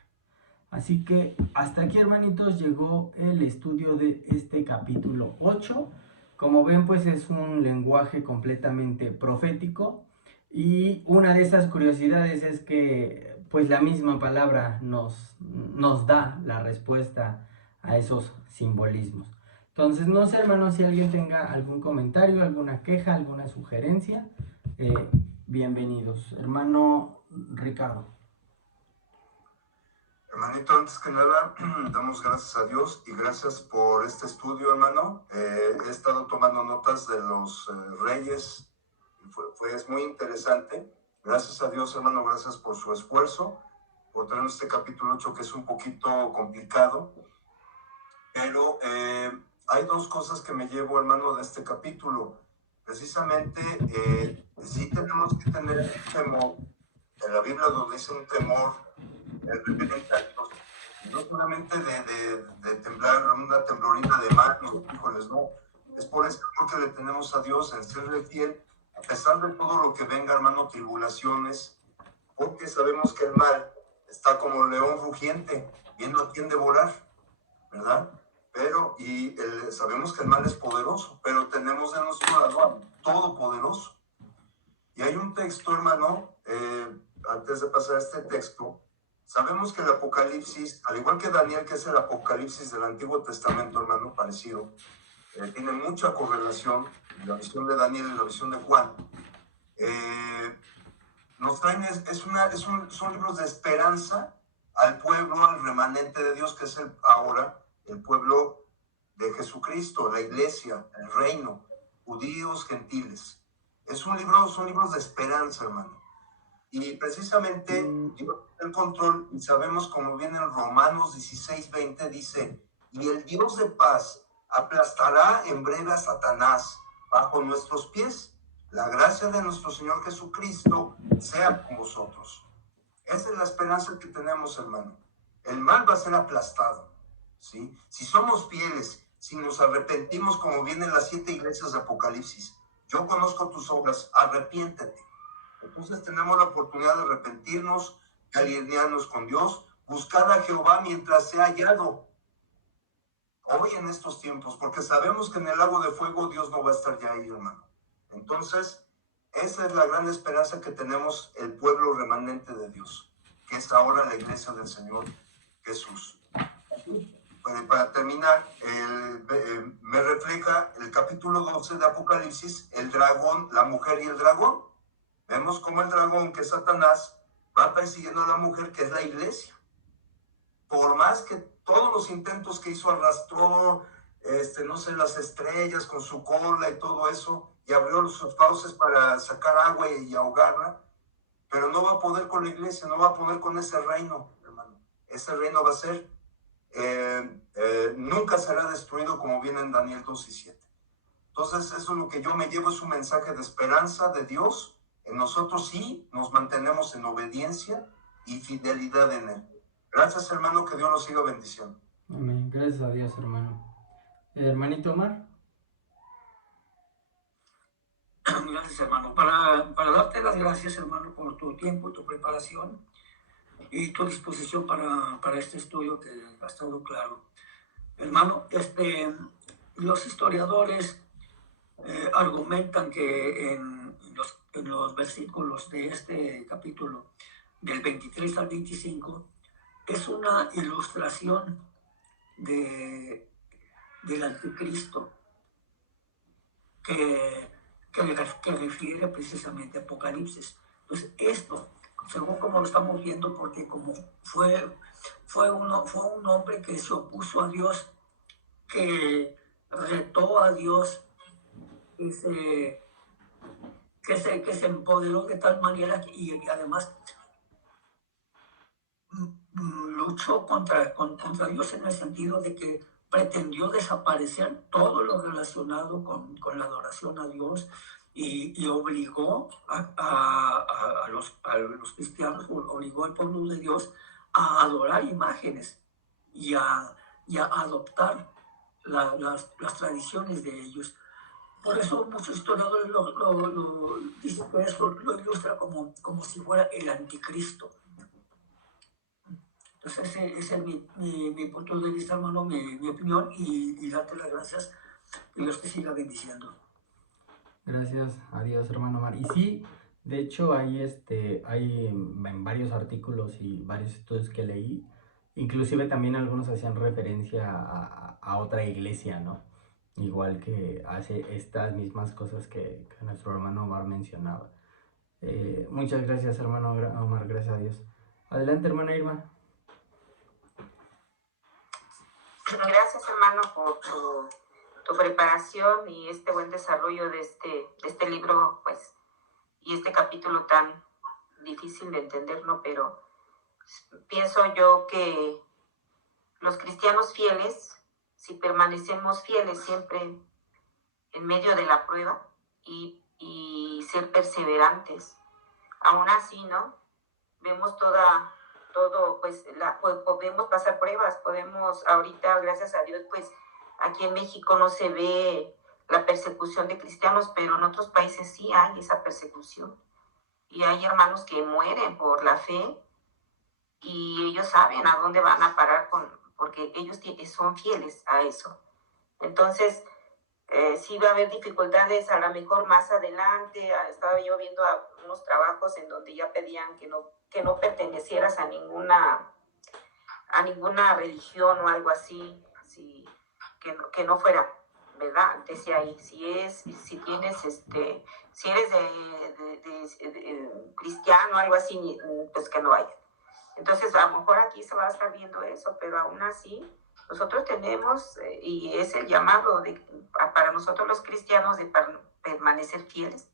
Así que hasta aquí, hermanitos, llegó el estudio de este capítulo 8. Como ven, pues es un lenguaje completamente profético. Y una de esas curiosidades es que pues la misma palabra nos da la respuesta a esos simbolismos. Entonces, no sé, hermanos, si alguien tenga algún comentario, alguna queja, alguna sugerencia, bienvenidos. Hermano Ricardo. Hermanito, antes que nada, damos gracias a Dios y gracias por este estudio, hermano. He estado tomando notas de los reyes Es muy interesante. Gracias a Dios, hermano, gracias por su esfuerzo, por traernos este capítulo 8 que es un poquito complicado. Pero hay dos cosas que me llevo, hermano, de este capítulo. Precisamente, sí tenemos que tener temor. En la Biblia nos dice un temor referente a Dios. No solamente de temblar, una temblorina de manos, híjoles, no. Es por ese amor que le tenemos a Dios, en serle fiel, a pesar de todo lo que venga, hermano, tribulaciones, porque sabemos que el mal está como un león rugiente, viendo a quién devorar, ¿verdad? Pero, sabemos que el mal es poderoso, pero tenemos de nuestro lado al Todopoderoso. Y hay un texto, hermano, antes de pasar a este texto, sabemos que el Apocalipsis, al igual que Daniel, que es el Apocalipsis del Antiguo Testamento, hermano, parecido, tiene mucha correlación, la visión de Daniel y la visión de Juan. Nos traen, son libros de esperanza al pueblo, al remanente de Dios, que es ahora el pueblo de Jesucristo, la iglesia, el reino, judíos, gentiles. Son libros de esperanza, hermano. Y precisamente Dios tiene el control, y sabemos, como viene en Romanos 16:20, dice: y el Dios de paz aplastará en breve a Satanás bajo nuestros pies. La gracia de nuestro Señor Jesucristo sea con vosotros. Esa es la esperanza que tenemos, hermano. El mal va a ser aplastado, ¿sí? Si somos fieles, si nos arrepentimos, como vienen las 7 iglesias de Apocalipsis: yo conozco tus obras, arrepiéntete. Entonces tenemos la oportunidad de arrepentirnos, de alinearnos con Dios, buscar a Jehová mientras sea hallado. Hoy en estos tiempos, porque sabemos que en el lago de fuego Dios no va a estar ya ahí, hermano. Entonces, esa es la gran esperanza que tenemos el pueblo remanente de Dios, que es ahora la iglesia del Señor Jesús. Para terminar, me refleja el capítulo 12 de Apocalipsis, el dragón, la mujer y el dragón. Vemos cómo el dragón, que es Satanás, va persiguiendo a la mujer, que es la iglesia. Por más que todos los intentos que hizo, arrastró, las estrellas con su cola y todo eso, y abrió sus fauces para sacar agua y ahogarla, pero no va a poder con la iglesia, no va a poder con ese reino, hermano. Ese reino va a ser, nunca será destruido, como viene en Daniel 2:7. Entonces, eso es lo que yo me llevo, es un mensaje de esperanza de Dios en nosotros, sí nos mantenemos en obediencia y fidelidad en Él. Gracias, hermano, que Dios los siga bendiciendo. Amén. Gracias a Dios, hermano. Hermanito Omar. Gracias, hermano. Para darte las gracias, hermano, por tu tiempo, tu preparación y tu disposición para este estudio, que ha estado claro. Hermano, los historiadores argumentan que en los versículos de este capítulo, del 23 al 25, es una ilustración del anticristo que refiere precisamente a Apocalipsis. Entonces, esto, según como lo estamos viendo, porque como fue un hombre que se opuso a Dios, que retó a Dios, que se empoderó de tal manera y además luchó contra Dios, en el sentido de que pretendió desaparecer todo lo relacionado con la adoración a Dios, y obligó a los cristianos, obligó al pueblo de Dios a adorar imágenes y a adoptar las tradiciones de ellos. Por eso muchos historiadores lo dicen que eso lo ilustra como si fuera el anticristo. Entonces ese es mi punto de vista, hermano, mi opinión, y darte las gracias, y Dios te siga bendiciendo. Gracias a Dios, hermano Omar. Y sí, de hecho hay en varios artículos y varios estudios que leí, inclusive también algunos hacían referencia a otra iglesia, ¿no? Igual que hace estas mismas cosas que nuestro hermano Omar mencionaba. Muchas gracias, hermano Omar, gracias a Dios. Adelante, hermana Irma. Gracias, hermano, por tu preparación y este buen desarrollo de este libro, pues y este capítulo tan difícil de entender, ¿no? Pero pienso yo que los cristianos fieles, si permanecemos fieles siempre en medio de la prueba y ser perseverantes, aún así, ¿no? Vemos podemos pasar pruebas, ahorita, gracias a Dios, pues aquí en México no se ve la persecución de cristianos, pero en otros países sí hay esa persecución. Y hay hermanos que mueren por la fe y ellos saben a dónde van a parar porque ellos son fieles a eso. Entonces, sí va a haber dificultades, a lo mejor más adelante. Estaba yo viendo unos trabajos en donde ya pedían que no pertenecieras a ninguna religión o algo así, que no fuera, ¿verdad? Decía ahí, si eres de cristiano o algo así, pues que no haya. Entonces, a lo mejor aquí se va a estar viendo eso, pero aún así, nosotros tenemos, y es el llamado para nosotros los cristianos de permanecer fieles,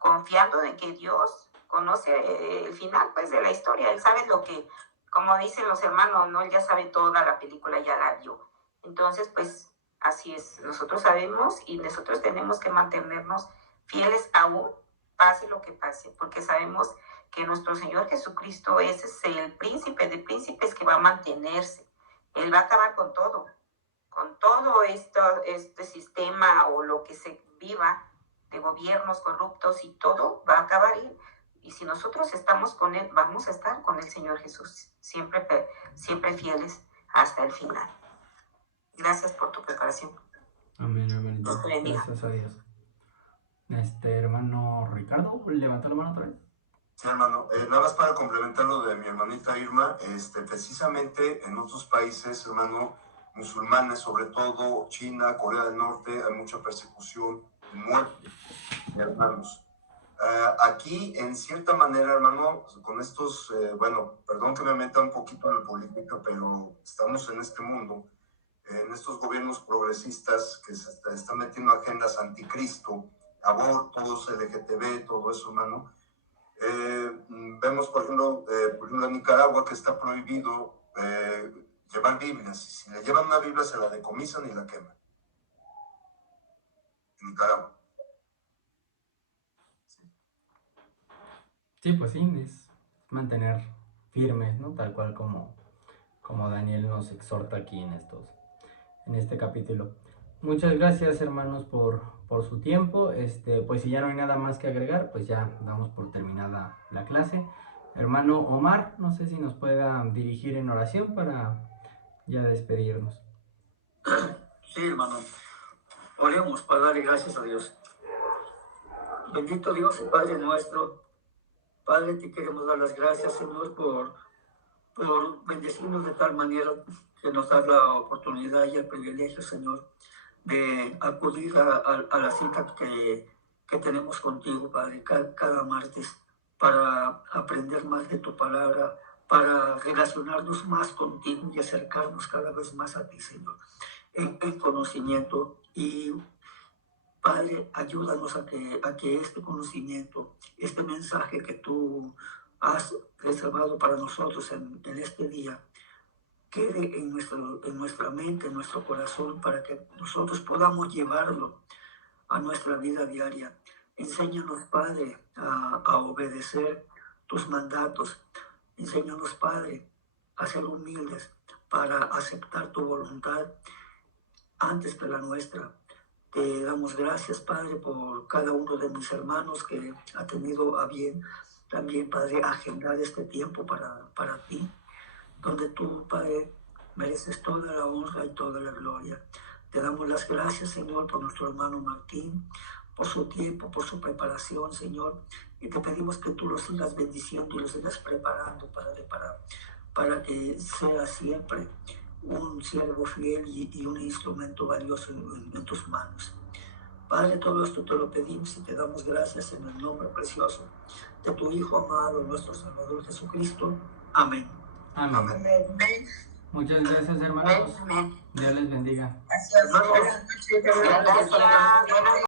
confiando en que Dios conoce el final, pues, de la historia. Él sabe como dicen los hermanos, ¿no? Él ya sabe toda la película, ya la vio. Entonces, pues, así es. Nosotros sabemos y nosotros tenemos que mantenernos fieles aún, pase lo que pase, porque sabemos que nuestro Señor Jesucristo es el príncipe de príncipes que va a mantenerse. Él va a acabar con todo este sistema o lo que se viva de gobiernos corruptos, y todo va a acabar él. Y si nosotros estamos con él, vamos a estar con el Señor Jesús, siempre fieles hasta el final. Gracias por tu preparación. Amén, amén. Gracias a Dios. Hermano Ricardo, levantó la mano otra vez. Sí, hermano, nada más para complementar lo de mi hermanita Irma, precisamente en otros países, hermano, musulmanes, sobre todo China, Corea del Norte, hay mucha persecución y muerte de hermanos. Aquí, en cierta manera, hermano, con estos, perdón que me meta un poquito en la política, pero estamos en este mundo, en estos gobiernos progresistas que se están metiendo agendas anticristo, abortos, LGTB, todo eso, hermano. Vemos, por ejemplo, en Nicaragua, que está prohibido llevar Biblias. Si le llevan una Biblia, se la decomisan y la queman. En Nicaragua. Sí, pues sí, es mantener firmes, ¿no? Tal cual como Daniel nos exhorta aquí en este capítulo. Muchas gracias, hermanos, por su tiempo. Pues si ya no hay nada más que agregar, pues ya damos por terminada la clase. Hermano Omar, no sé si nos pueda dirigir en oración para ya despedirnos. Sí, hermano. Oremos para darle gracias a Dios. Bendito Dios y Padre nuestro. Padre, te queremos dar las gracias, Señor, por bendecirnos de tal manera que nos das la oportunidad y el privilegio, Señor, de acudir a la cita que tenemos contigo, Padre, cada martes, para aprender más de tu palabra, para relacionarnos más contigo y acercarnos cada vez más a ti, Señor, en conocimiento. Y Padre, ayúdanos a que este conocimiento, este mensaje que tú has reservado para nosotros en este día, quede en nuestra mente, en nuestro corazón, para que nosotros podamos llevarlo a nuestra vida diaria. Enséñanos, Padre, a obedecer tus mandatos. Enséñanos, Padre, a ser humildes para aceptar tu voluntad antes que la nuestra. Te damos gracias, Padre, por cada uno de mis hermanos que ha tenido a bien también, Padre, agendar este tiempo para ti, donde tú, Padre, mereces toda la honra y toda la gloria. Te damos las gracias, Señor, por nuestro hermano Martín, por su tiempo, por su preparación, Señor, y te pedimos que tú lo sigas bendiciendo y lo sigas preparando, Padre, para que sea siempre un siervo fiel y un instrumento valioso en tus manos. Padre, todo esto te lo pedimos y te damos gracias en el nombre precioso de tu Hijo amado, nuestro Salvador Jesucristo. Amén. Amén. Amén. Muchas gracias, hermanos. Amén. Dios les bendiga. Gracias. Buenas noches. Gracias.